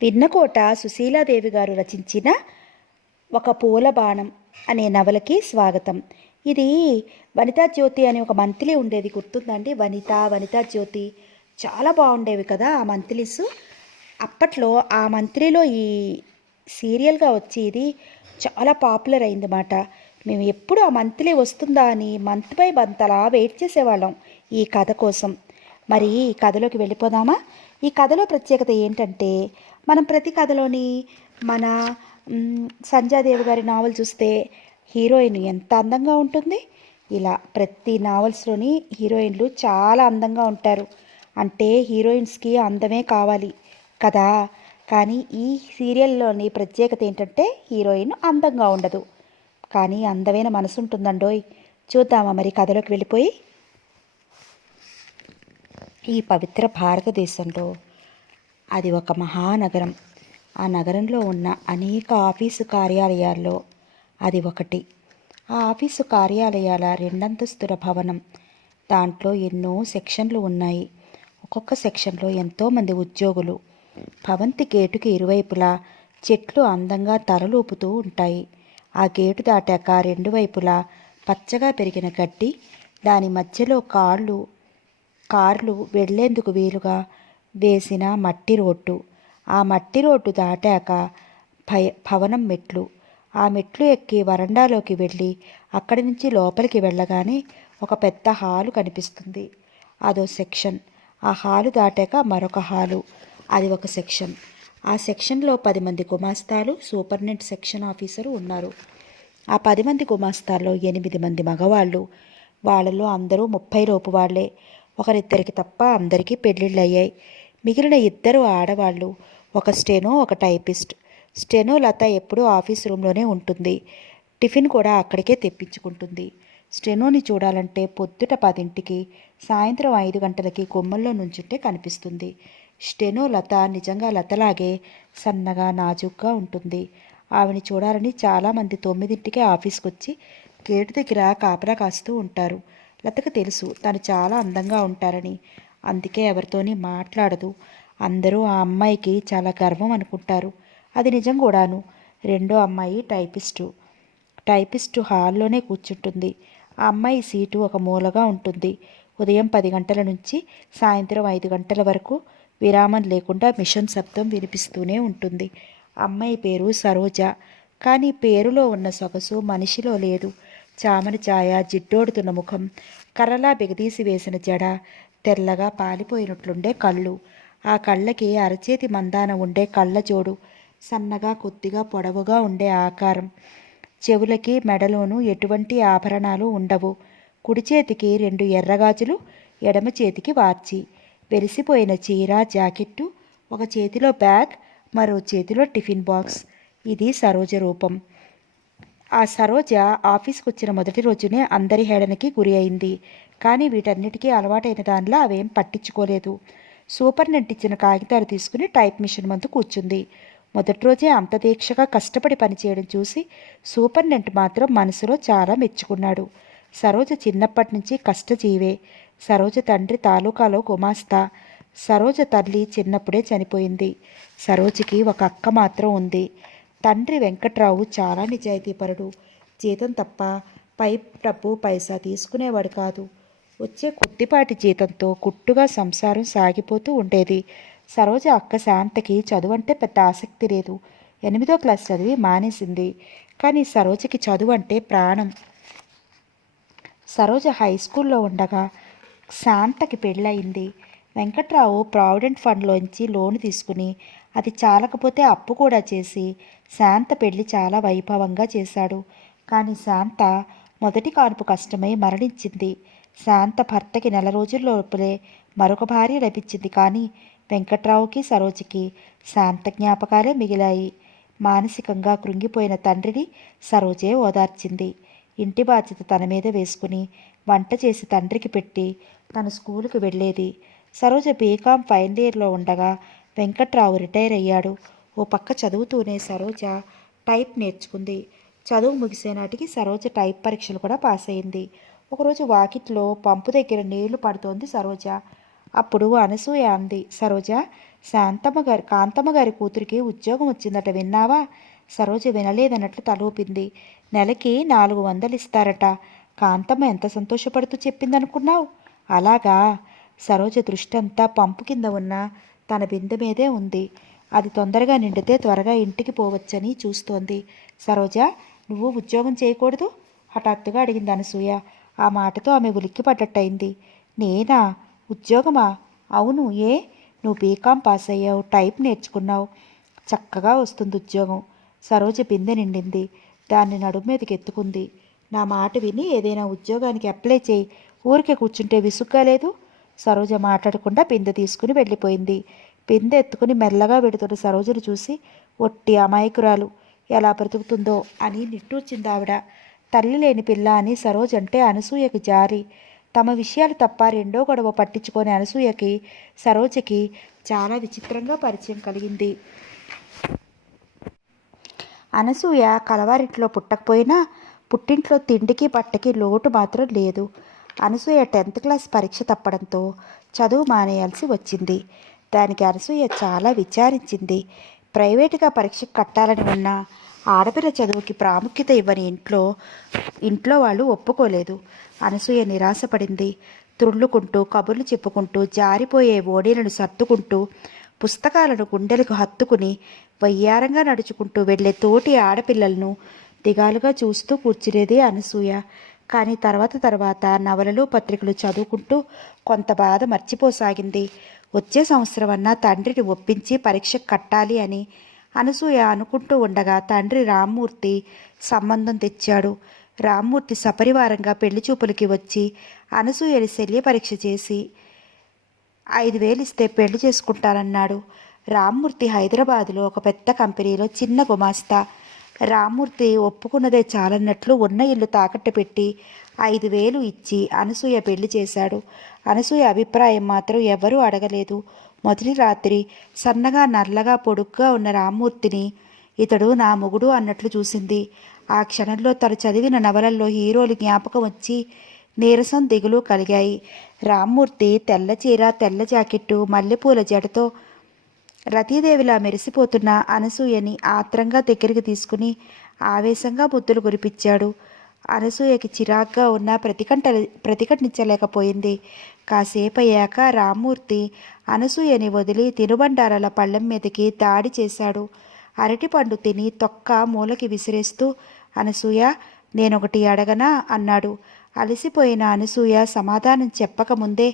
విన్నకోట సుశీలాదేవి గారు రచించిన ఒక పూల బాణం అనే నవలకి స్వాగతం. ఇది వనితా జ్యోతి అనే ఒక మంత్లీ ఉండేది, గుర్తుందండి? వనితా జ్యోతి చాలా బాగుండేవి కదా ఆ మంత్లీస్. అప్పట్లో ఆ మంత్లీలో ఈ సీరియల్గా వచ్చి ఇది చాలా పాపులర్ అయిందన్నమాట. మేము ఎప్పుడు ఆ మంత్లీ వస్తుందా అని మంత్ బై మంత్ అలా వెయిట్ చేసేవాళ్ళం ఈ కథ కోసం. మరి ఈ కథలోకి వెళ్ళిపోదామా? ఈ కథలో ప్రత్యేకత ఏంటంటే, మనం ప్రతి కథలోని మన సంధ్యాదేవి గారి నావల్ చూస్తే హీరోయిన్ ఎంత అందంగా ఉంటుంది. ఇలా ప్రతి నావల్స్లోని హీరోయిన్లు చాలా అందంగా ఉంటారు. అంటే హీరోయిన్స్కి అందమే కావాలి కదా. కానీ ఈ సీరియల్లోని ప్రత్యేకత ఏంటంటే హీరోయిన్ అందంగా ఉండదు, కానీ అందమైన మనసు ఉంటుందండోయ్. చూద్దామా మరి కథలోకి వెళ్ళిపోయి? ఈ పవిత్ర భారతదేశంలో అది ఒక మహానగరం. ఆ నగరంలో ఉన్న అనేక ఆఫీసు కార్యాలయాల్లో అది ఒకటి. ఆ ఆఫీసు కార్యాలయాల రెండంతస్తుల భవనం. దాంట్లో ఎన్నో సెక్షన్లు ఉన్నాయి. ఒక్కొక్క సెక్షన్లో ఎంతోమంది ఉద్యోగులు. భవంతి గేటుకి ఇరువైపులా చెట్లు అందంగా తలలూపుతూ ఉంటాయి. ఆ గేటు దాటాక రెండు వైపులా పచ్చగా పెరిగిన గడ్డి, దాని మధ్యలో కార్లు వెళ్లేందుకు వీలుగా వేసిన మట్టి రోడ్డు. ఆ మట్టి రోడ్డు దాటాక భవనం మెట్లు. ఆ మెట్లు ఎక్కి వరండాలోకి వెళ్ళి అక్కడి నుంచి లోపలికి వెళ్ళగానే ఒక పెద్ద హాలు కనిపిస్తుంది. అదో సెక్షన్. ఆ హాలు దాటాక మరొక హాలు, అది ఒక సెక్షన్. ఆ సెక్షన్లో 10 మంది గుమాస్తాలు, సూపరింటెండెంట్ సెక్షన్ ఆఫీసరు ఉన్నారు. ఆ 10 మంది గుమాస్తాల్లో 8 మంది మగవాళ్ళు. వాళ్ళలో అందరూ 30 లోపు వాళ్లే. ఒకరిద్దరికి తప్ప అందరికీ పెళ్ళిళ్ళు అయ్యాయి. మిగిలిన 2 ఆడవాళ్ళు, ఒక స్టెనో, ఒక టైపిస్ట్. స్టెనో లత ఎప్పుడూ ఆఫీస్ రూమ్లోనే ఉంటుంది. టిఫిన్ కూడా అక్కడికే తెప్పించుకుంటుంది. స్టెనోని చూడాలంటే పొద్దుట 10ంటికి, సాయంత్రం 5 గంటలకి గుమ్మల్లో నుంచుంటే కనిపిస్తుంది. స్టెనో లత నిజంగా లతలాగే సన్నగా నాజుగ్గా ఉంటుంది. ఆవిని చూడాలని చాలామంది 9ంటికే ఆఫీస్కి వచ్చి గేటు దగ్గర కాపలా కాస్తూ ఉంటారు. లతకు తెలుసు తను చాలా అందంగా ఉంటారని. అందుకే ఎవరితోని మాట్లాడదు. అందరూ ఆ అమ్మాయికి చాలా గర్వం అనుకుంటారు. అది నిజం కూడాను. రెండో అమ్మాయి టైపిస్టు హాల్లోనే కూర్చుంటుంది. ఆ అమ్మాయి సీటు ఒక మూలగా ఉంటుంది. ఉదయం 10 గంటల నుంచి సాయంత్రం 5 గంటల వరకు విరామం లేకుండా మిషన్ శబ్దం వినిపిస్తూనే ఉంటుంది. అమ్మాయి పేరు సరోజ. కానీ పేరులో ఉన్న సొగసు మనిషిలో లేదు. చామని ఛాయ, జిడ్డోడుతున్న ముఖం, కర్రలా బిగదీసి వేసిన జడ, తెల్లగా పాలిపోయినట్లుండే కళ్ళు. ఆ కళ్ళకి అరచేతి మందాన ఉండే కళ్ళజోడు, సన్నగా కొద్దిగా పొడవుగా ఉండే ఆకారం. చెవులకి మెడలోనూ ఎటువంటి ఆభరణాలు ఉండవు. కుడి చేతికి 2 ఎర్రగాజులు, ఎడమ చేతికి వార్చి. వెలిసిపోయిన చీర, జాకెట్టు, ఒక చేతిలో బ్యాగ్, మరో చేతిలో టిఫిన్ బాక్స్. ఇది సరోజ రూపం. ఆ సరోజ ఆఫీస్కి వచ్చిన మొదటి రోజునే అందరి హేళనకి గురి అయింది. కానీ వీటన్నిటికీ అలవాటైన దానిలా అవేం పట్టించుకోలేదు. సూపరింటెండెంట్ ఇచ్చిన కాగితాలు తీసుకుని టైప్ మిషన్ ముందు కూర్చుంది. మొదటి రోజే అంత దీక్షగా కష్టపడి పనిచేయడం చూసి సూపరింటెండెంట్ మాత్రం మనసులో చాలా మెచ్చుకున్నాడు. సరోజ చిన్నప్పటి నుంచి కష్టజీవే. సరోజ తండ్రి తాలూకాలో గుమాస్తా. సరోజ తల్లి చిన్నప్పుడే చనిపోయింది. సరోజకి ఒక అక్క మాత్రం ఉంది. తండ్రి వెంకట్రావు చాలా నిజాయితీపరుడు. జీతం తప్ప పై డబ్బు పైసా తీసుకునేవాడు కాదు. వచ్చే కొద్దిపాటి జీతంతో కుట్టుగా సంసారం సాగిపోతూ ఉండేది. సరోజ అక్క శాంతకి చదువు అంటే పెద్ద ఆసక్తి లేదు. 8వ క్లాస్ చదివి మానేసింది. కానీ సరోజకి చదువు అంటే ప్రాణం. సరోజ హై స్కూల్లో ఉండగా శాంతకి పెళ్ళయింది. వెంకట్రావు ప్రావిడెంట్ ఫండ్లోంచి లోను తీసుకుని అది చాలకపోతే అప్పు కూడా చేసి శాంత పెళ్లి చాలా వైభవంగా చేశాడు. కానీ శాంత మొదటి కాన్పు కష్టమై మరణించింది. శాంత భర్తకి 4 రోజుల్లోపలే మరొక భార్య లభించింది. కానీ వెంకట్రావుకి సరోజకి శాంత జ్ఞాపకాలే మిగిలాయి. మానసికంగా కృంగిపోయిన తండ్రిని సరోజే ఓదార్చింది. ఇంటి బాధ్యత తన మీద వేసుకుని వంట చేసి తండ్రికి పెట్టి తను స్కూలుకి వెళ్ళేది. సరోజ బీకాం ఫైనల్ ఇయర్లో ఉండగా వెంకట్రావు రిటైర్ అయ్యాడు. ఓ పక్క చదువుతూనే సరోజ టైప్ నేర్చుకుంది. చదువు ముగిసే నాటికి సరోజ టైప్ పరీక్షలు కూడా పాస్ అయింది. ఒకరోజు వాకిట్లో పంపు దగ్గర నీళ్లు పడుతోంది సరోజ. అప్పుడు అనసూయ అంది, సరోజ, కాంతమ్మ గారి కూతురికి ఉద్యోగం వచ్చిందట, విన్నావా? సరోజ వినలేదన్నట్లు తలూపింది. నెలకి 400 ఇస్తారట. కాంతమ్మ ఎంత సంతోషపడుతూ చెప్పిందనుకున్నావు? అలాగా? సరోజ దృష్టంతా పంపు కింద ఉన్న తన బిందె మీదే ఉంది. అది తొందరగా నిండితే త్వరగా ఇంటికి పోవచ్చని చూస్తోంది. సరోజ, నువ్వు ఉద్యోగం చేయకూడదు? హఠాత్తుగా అడిగింది అనసూయ. ఆ మాటతో ఆమె ఉలిక్కిపడ్డట్టయింది. నేనా? ఉద్యోగమా? అవును. ఏ? నువ్వు బీకాం పాస్ అయ్యావు, టైప్ నేర్చుకున్నావు, చక్కగా వస్తుంది ఉద్యోగం. సరోజ బిందె నిండింది. దాన్ని నడుము మీదకి ఎత్తుకుంది. నా మాట విని ఏదైనా ఉద్యోగానికి అప్లై చేయి. ఊరికే కూర్చుంటే విసుగ్గా లేదు? సరోజ మాట్లాడకుండా బిందె తీసుకుని వెళ్ళిపోయింది. బిందె ఎత్తుకుని మెల్లగా వెడుతున్న సరోజను చూసి ఒట్టి అమాయకురాలు, ఎలా బ్రతుకుతుందో అని నిట్టూర్చింది ఆవిడ. తల్లి లేని పిల్ల అని సరోజ అంటే అనసూయకి జారి. తమ విషయాలు తప్ప రెండో గొడవ పట్టించుకొని అనసూయకి సరోజకి చాలా విచిత్రంగా పరిచయం కలిగింది. అనసూయ కలవారింట్లో పుట్టకపోయినా పుట్టింట్లో తిండికి బట్టకి లోటు మాత్రం లేదు. అనసూయ 10th క్లాస్ పరీక్ష తప్పడంతో చదువు మానేయాల్సి వచ్చింది. దానికి అనసూయ చాలా విచారించింది. ప్రైవేటుగా పరీక్ష కట్టాలని ఉన్న ఆడపిల్ల చదువుకి ప్రాముఖ్యత ఇవ్వని ఇంట్లో వాళ్ళు ఒప్పుకోలేదు. అనసూయ నిరాశపడింది. త్రుళ్ళుకుంటూ కబుర్లు చెప్పుకుంటూ జారిపోయే ఓడీలను సర్దుకుంటూ పుస్తకాలను గుండెలకు హత్తుకుని వయ్యారంగా నడుచుకుంటూ వెళ్లే తోటి ఆడపిల్లలను దిగాలుగా చూస్తూ కూర్చునేది అనసూయ. కానీ తర్వాత నవలలు పత్రికలు చదువుకుంటూ కొంత బాధ మర్చిపోసాగింది. వచ్చే సంవత్సరం అన్నా తండ్రిని ఒప్పించి పరీక్ష కట్టాలి అని అనసూయ అనుకుంటూ ఉండగా తండ్రి రామ్మూర్తి సంబంధం తెచ్చాడు. రామ్మూర్తి సపరివారంగా పెళ్లి చూపులకి వచ్చి అనసూయని శల్య పరీక్ష చేసి 5,000 ఇస్తే పెళ్లి చేసుకుంటానన్నాడు. రామ్మూర్తి హైదరాబాదులో ఒక పెద్ద కంపెనీలో చిన్న గుమాస్తా. రామ్మూర్తి ఒప్పుకున్నదే చాలన్నట్లు ఉన్న ఇల్లు తాకట్టు పెట్టి 5,000 ఇచ్చి అనసూయ పెళ్లి చేశాడు. అనసూయ అభిప్రాయం మాత్రం ఎవరూ అడగలేదు. మొదటి రాత్రి సన్నగా నల్లగా పొడుగ్గా ఉన్న రామ్మూర్తిని ఇతడు నా మొగుడు అన్నట్లు చూసింది. ఆ క్షణంలో తను చదివిన నవలల్లో హీరోలు జ్ఞాపకం వచ్చి నీరసం దిగులు కలిగాయి. రామ్మూర్తి తెల్ల చీర, తెల్ల జాకెట్టు, మల్లెపూల జడతో రతీదేవిలా మెరిసిపోతున్న అనసూయని ఆత్రంగా దగ్గరికి తీసుకుని ఆవేశంగా ముద్దులు కురిపించాడు. అనసూయకి చిరాగ్గా ఉన్న ప్రతిఘటించలేకపోయింది. కాసేపయ్యాక రామ్మూర్తి అనసూయని వదిలి తినుబండారాల పళ్ళెం మీదకి దాడి చేశాడు. అరటిపండు తిని తొక్క మూలకి విసిరేస్తూ, అనసూయ, నేనొకటి అడగనా అన్నాడు. అలసిపోయిన అనసూయ సమాధానం చెప్పకముందే,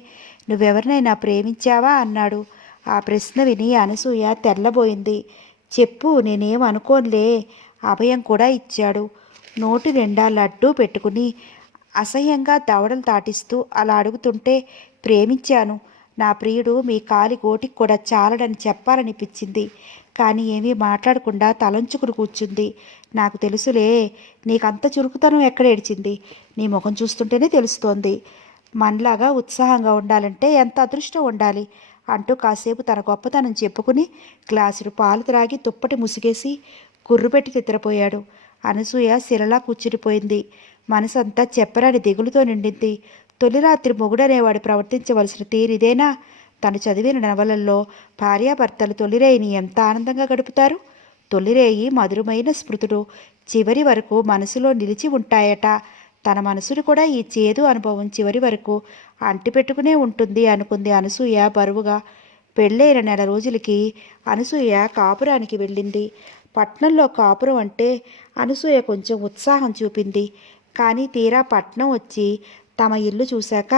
నువ్వెవరినైనా ప్రేమించావా అన్నాడు. ఆ ప్రశ్న విని అనసూయ తెల్లబోయింది. చెప్పు, నేనేం అనుకోనులే. అభయం కూడా ఇచ్చాడు. నోటి నిండా లడ్డూ పెట్టుకుని అసహ్యంగా దవడలు తాటిస్తూ అలా అడుగుతుంటే, ప్రేమించాను. నా ప్రియుడు మీ కాలి గోటికి కూడా చాలడని చెప్పాలనిపించింది. కానీ ఏమీ మాట్లాడకుండా తలంచుకుని కూర్చుంది. నాకు తెలుసులే, నీకంత చురుకుతనం ఎక్కడ ఏడిచింది? నీ ముఖం చూస్తుంటేనే తెలుస్తోంది. మనలాగా ఉత్సాహంగా ఉండాలంటే ఎంత అదృష్టం ఉండాలి అంటూ కాసేపు తన గొప్పతనం చెప్పుకుని గ్లాసుడు పాలు త్రాగి దుప్పటి ముసిగేసి గుర్రుపెట్టి నిద్రపోయాడు. అనసూయ శిలలా కూర్చునిపోయింది. మనసంతా చెప్పరాని దిగులుతో నిండింది. తొలి రాత్రి మొగుడనేవాడు ప్రవర్తించవలసిన తీరిదేనా? తను చదివిన నవలల్లో భార్యాభర్తలు తొలిరేయిని ఎంత ఆనందంగా గడుపుతారు. తొలిరేయి మధురమైన స్మృతులు చివరి వరకు మనసులో నిలిచి ఉంటాయట. తన మనసును కూడా ఈ చేదు అనుభవం చివరి వరకు అంటిపెట్టుకునే ఉంటుంది అనుకుంది అనసూయ బరువుగా. పెళ్ళైన నెల రోజులకి అనసూయ కాపురానికి వెళ్ళింది. పట్నంలో కాపురం అంటే అనసూయ కొంచెం ఉత్సాహం చూపింది. కానీ తీరా పట్నం వచ్చి తమ ఇల్లు చూశాక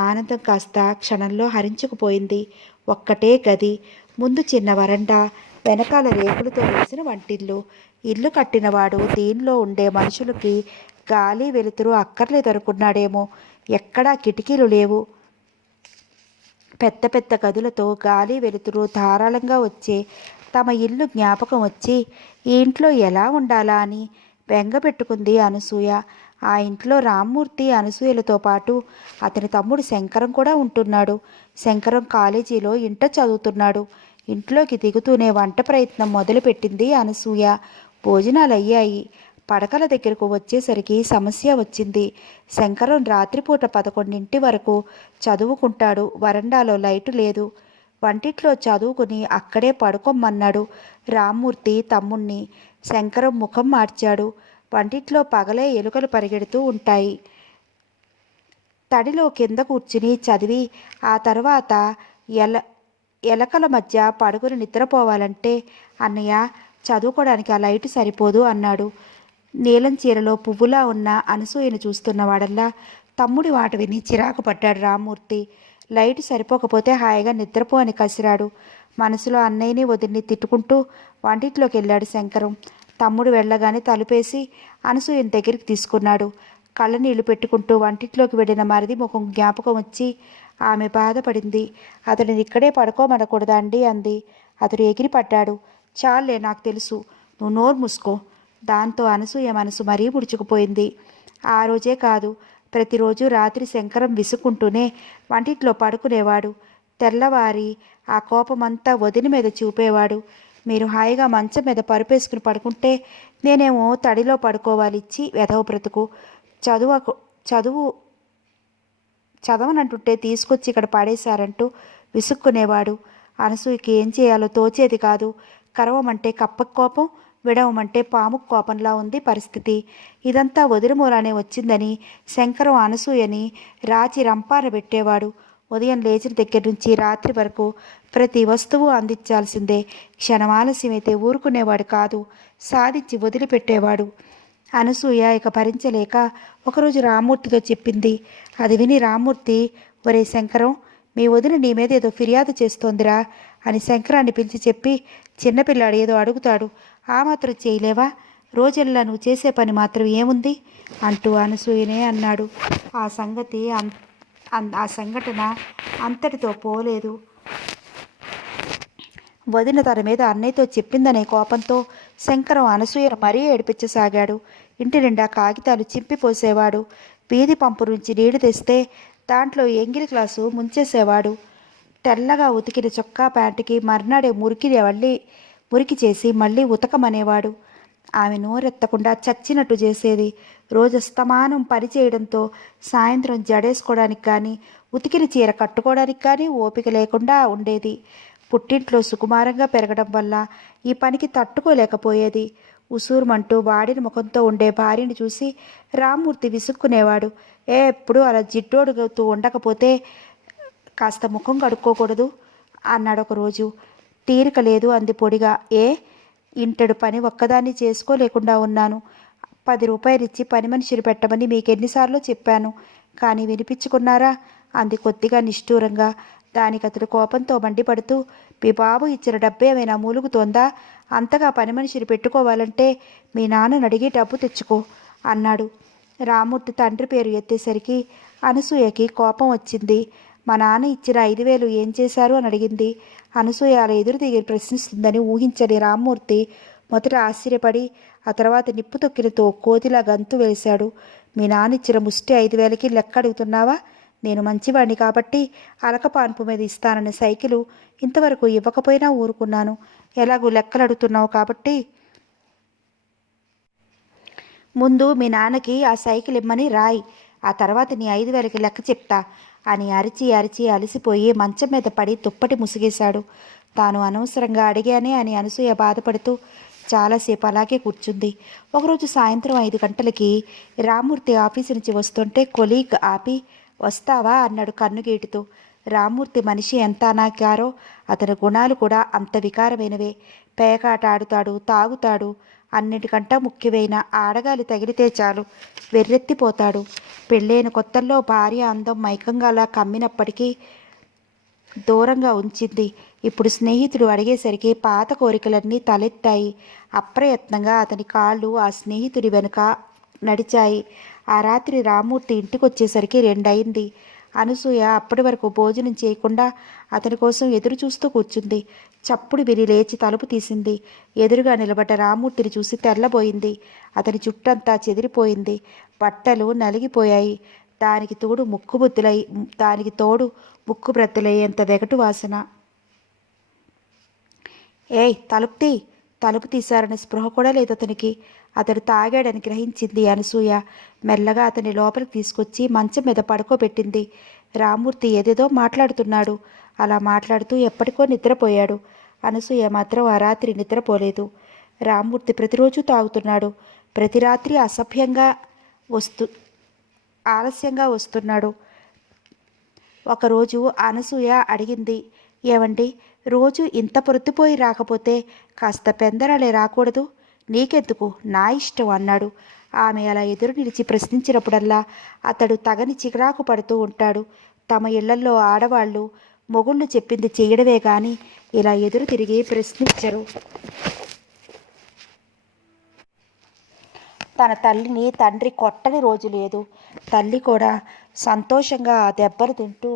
ఆనందం కాస్త క్షణంలో హరించుకుపోయింది. ఒక్కటే గది, ముందు చిన్న వరండా, వెనకాల రేకులతో వేసిన వంటిల్లు. ఇల్లు కట్టినవాడు దీనిలో ఉండే మనుషులకి గాలి వెలుతురు అక్కర్లేదనుకున్నాడేమో. ఎక్కడా కిటికీలు లేవు. పెద్ద పెద్ద గదులతో గాలి వెలుతురు ధారాళంగా వచ్చే తమ ఇల్లు జ్ఞాపకం వచ్చి ఈ ఇంట్లో ఎలా ఉండాలా అని బెంగ పెట్టుకుంది అనసూయ. ఆ ఇంట్లో రామ్మూర్తి, అనసూయలతో పాటు అతని తమ్ముడు శంకరం కూడా ఉంటున్నాడు. శంకరం కాలేజీలో ఇంటర్ చదువుతున్నాడు. ఇంట్లోకి దిగుతూనే వంట ప్రయత్నం మొదలుపెట్టింది అనసూయ. భోజనాలు అయ్యాయి. పడకల దగ్గరకు వచ్చేసరికి సమస్య వచ్చింది. శంకరం రాత్రిపూట 11 వరకు చదువుకుంటాడు. వరండాలో లైటు లేదు. వంటిట్లో చదువుకుని అక్కడే పడుకోమన్నాడు. రామ్మూర్తి తమ్ముణ్ణి. శంకరం ముఖం మార్చాడు. వంటిట్లో పగలే ఎలుకలు పరిగెడుతూ ఉంటాయి. తడిలో కింద కూర్చుని చదివి ఆ తర్వాత ఎల ఎలకల మధ్య పడుకుని నిద్రపోవాలంటే అన్నయ్య చదువుకోవడానికి ఆ లైటు సరిపోదు అన్నాడు. నీలం చీరలో పువ్వులా ఉన్న అనసూయను చూస్తున్నవాడల్లా తమ్ముడి మాట విని చిరాకు పడ్డాడు రామ్మూర్తి. లైటు సరిపోకపోతే హాయిగా నిద్రపో అని కసిరాడు. మనసులో అన్నయ్యని వదిలిని తిట్టుకుంటూ వంటిట్లోకి వెళ్ళాడు శంకరం. తమ్ముడు వెళ్ళగానే తలుపేసి అనసూయని దగ్గరికి తీసుకున్నాడు. కళ్ళ నీళ్లు పెట్టుకుంటూ వంటిట్లోకి వెళ్ళిన మరిది ముఖం జ్ఞాపకం వచ్చి ఆమె బాధపడింది. అతడిని ఇక్కడే పడుకోమనకూడదా అండి అంది. అతడు ఎగిరిపడ్డాడు. చాలే, నాకు తెలుసు, నువ్వు నోరు మూసుకో. దాంతో అనసూయ మనసు మరీ ముడుచుకుపోయింది. ఆ రోజే కాదు, ప్రతిరోజు రాత్రి శంకరం విసుక్కుంటూనే వంటిట్లో పడుకునేవాడు. తెల్లవారి ఆ కోపమంతా వదిన మీద చూపేవాడు. మీరు హాయిగా మంచం మీద పరుపేసుకుని పడుకుంటే నేనేమో తడిలో పడుకోవాలి. ఇచ్చి వెధవ బ్రతుకు. చదువు చదవనంటుంటే తీసుకొచ్చి ఇక్కడ పడేశారంటూ విసుక్కునేవాడు. అనసూయకి ఏం చేయాలో తోచేది కాదు. కరవమంటే కప్పకు కోపం, విడవమంటే పాముకు కోపంలా ఉంది పరిస్థితి. ఇదంతా వదిన మూలానే వచ్చిందని శంకరం అనసూయని రాచి రంపాన పెట్టేవాడు. ఉదయం లేచిన దగ్గర నుంచి రాత్రి వరకు ప్రతి వస్తువు అందించాల్సిందే. క్షణం ఆలస్యమైతే ఊరుకునేవాడు కాదు. సాధించి వదిలిపెట్టేవాడు. అనసూయ ఇక భరించలేక ఒకరోజు రామ్మూర్తితో చెప్పింది. అది విని రామ్మూర్తి, ఒరే శంకరం, మీ వదిన నీ మీద ఏదో ఫిర్యాదు చేస్తోందిరా అని శంకరాన్ని పిలిచి చెప్పి, చిన్నపిల్లాడు ఏదో అడుగుతాడు, ఆ మాత్రం చేయలేవా? రోజల్లా నువ్వు చేసే పని మాత్రం ఏముంది అంటూ అనసూయనే అన్నాడు. ఆ సంఘటన అంతటితో పోలేదు. వదిన తన మీద అన్నయ్యతో చెప్పిందనే కోపంతో శంకరం అనసూయను మరీ ఏడిపించసాగాడు. ఇంటి నిండా కాగితాలు చింపిపోసేవాడు. వీధి పంపు నుంచి నీళ్లు తెస్తే దాంట్లో ఎంగిలి గ్లాసు ముంచేసేవాడు. తెల్లగా ఉతికిన చొక్కా ప్యాంటుకి మర్నాడే మురికి చేసి మళ్ళీ ఉతకమనేవాడు. ఆమె నోరెత్తకుండా చచ్చినట్టు చేసేది. రోజస్తమానం పని చేయడంతో సాయంత్రం జడేసుకోవడానికి కానీ ఉతికిన చీర కట్టుకోవడానికి కానీ ఓపిక లేకుండా ఉండేది. పుట్టింట్లో సుకుమారంగా పెరగడం వల్ల ఈ పనికి తట్టుకోలేకపోయేది. ఉసూరుమంటూ వాడిన ముఖంతో ఉండే భార్యని చూసి రామ్మూర్తి విసుక్కునేవాడు. ఎప్పుడు అలా జిడ్డోడుతూ ఉండకపోతే కాస్త ముఖం కడుక్కోకూడదు అన్నాడు ఒకరోజు. తీరిక లేదు అంది పొడిగా. ఇంటడు పని ఒక్కదాన్ని చేసుకోలేకుండా ఉన్నాను. 10 రూపాయలు ఇచ్చి పని మనిషిని పెట్టమని మీకెన్నిసార్లు చెప్పాను, కానీ వినిపించుకున్నారా అంది కొద్దిగా నిష్ఠూరంగా. దానికి అతడు కోపంతో మండిపడుతూ, మీ బాబు ఇచ్చిన డబ్బేమైనా మూలుగుతోందా? అంతగా పని మనిషిని పెట్టుకోవాలంటే మీ నాన్నను అడిగి డబ్బు తెచ్చుకో అన్నాడు. రామ్మూర్తి తండ్రి పేరు ఎత్తేసరికి అనసూయకి కోపం వచ్చింది. మా నాన్న ఇచ్చిన 5,000 ఏం చేశారు అని అడిగింది. అనసూయ అలా ఎదురు తిరిగి ప్రశ్నిస్తుందని ఊహించని రామ్మూర్తి మొదట ఆశ్చర్యపడి ఆ తర్వాత నిప్పు తొక్కినతో కోతిలా గంతు వేశాడు. మీ నాన్న ఇచ్చిన ముష్టి 5,000కి లెక్క అడుగుతున్నావా? నేను మంచివాడిని కాబట్టి అలకపాన్పు మీద ఇస్తానన్న సైకిలు ఇంతవరకు ఇవ్వకపోయినా ఊరుకున్నాను. ఎలాగూ లెక్కలు అడుగుతున్నావు కాబట్టి ముందు మీ నాన్నకి ఆ సైకిల్ ఇమ్మని రాయి, ఆ తర్వాత నీ 5,000కి లెక్క చెప్తా అని అరిచి అరిచి అలసిపోయి మంచం మీద పడి దుప్పటి ముసిగేశాడు. తాను అనవసరంగా అడిగానే అని అనసూయ బాధపడుతూ చాలాసేపు అలాగే కూర్చుంది. ఒకరోజు సాయంత్రం 5 గంటలకి రామ్మూర్తి ఆఫీసు నుంచి వస్తుంటే కొలీగ్ ఆపి, వస్తావా అన్నాడు కన్నుగేటుతో. రామ్మూర్తి మనిషి ఎంత అనాకారో అతని గుణాలు కూడా అంత వికారమైనవే. పేకాట ఆడుతాడు, తాగుతాడు. అన్నిటికంటా ముఖ్యమైన ఆడగాలి తగిలితే చాలు వెర్రెత్తిపోతాడు. పెళ్ళైన కొత్తల్లో భార్య అందం మైకంగా అలా కమ్మినప్పటికీ దూరంగా ఉంచింది. ఇప్పుడు స్నేహితుడు అడిగేసరికి పాత కోరికలన్నీ తలెత్తాయి. అప్రయత్నంగా అతని కాళ్ళు ఆ స్నేహితుడి వెనుక నడిచాయి. ఆ రాత్రి రామ్మూర్తి ఇంటికొచ్చేసరికి 2 అయింది. అనసూయ అప్పటి వరకు భోజనం చేయకుండా అతని కోసం ఎదురు చూస్తూ కూర్చుంది. చప్పుడు విని లేచి తలుపు తీసింది. ఎదురుగా నిలబడ్డ రామ్మూర్తిని చూసి తెల్లబోయింది. అతని జుట్టంతా చెదిరిపోయింది. బట్టలు నలిగిపోయాయి. దానికి తోడు ముక్కు బ్రద్దలయ్యేంత వెగటు వాసన. తలుపు తీశారని స్పృహ కూడా లేదు అతనికి. అతడు తాగాడని గ్రహించింది అనసూయ. మెల్లగా అతని లోపలికి తీసుకొచ్చి మంచం మీద పడుకోబెట్టింది. రామ్మూర్తి ఏదేదో మాట్లాడుతున్నాడు. అలా మాట్లాడుతూ ఎప్పటికో నిద్రపోయాడు. అనసూయ మాత్రం ఆ రాత్రి నిద్రపోలేదు. రామ్మూర్తి ప్రతిరోజు తాగుతున్నాడు. ప్రతి రాత్రి అసభ్యంగా వస్తూ ఆలస్యంగా వస్తున్నాడు. ఒకరోజు అనసూయ అడిగింది, ఏవండి, రోజు ఇంత పొద్దుపోయి రాకపోతే కాస్త పెందరాలే రాకూడదు? నీకెందుకు, నా ఇష్టం అన్నాడు. ఆమె అలా ఎదురు నిలిచి ప్రశ్నించినప్పుడల్లా అతడు తగని చిరాకు పడుతూ ఉంటాడు. తమ ఇళ్లల్లో ఆడవాళ్ళు మొగుళ్ళు చెప్పింది చేయడమే కానీ ఇలా ఎదురు తిరిగి ప్రశ్నించరు. తన తల్లిని తండ్రి కొట్టని రోజు లేదు. తల్లి కూడా సంతోషంగా ఆ దెబ్బలు తింటూ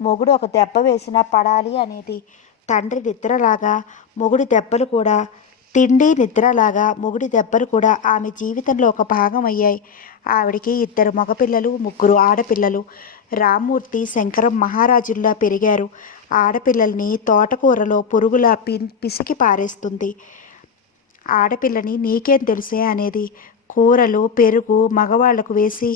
మొగుడు ఒక దెబ్బ వేసినా పడాలి అనేది. తండ్రి నిద్రలాగా మొగుడి దెబ్బలు కూడా, తిండి నిద్రలాగా మొగుడి దెబ్బలు కూడా ఆమె జీవితంలో ఒక భాగం అయ్యాయి. ఆవిడికి 2 మగపిల్లలు, 3 ఆడపిల్లలు. రామ్మూర్తి, శంకరం మహారాజుల్లా పెరిగారు. ఆడపిల్లల్ని తోటకూరలో పురుగులా పిసికి పారేస్తుంది. ఆడపిల్లని నీకేం తెలుసే అనేది. కూరలు, పెరుగు మగవాళ్లకు వేసి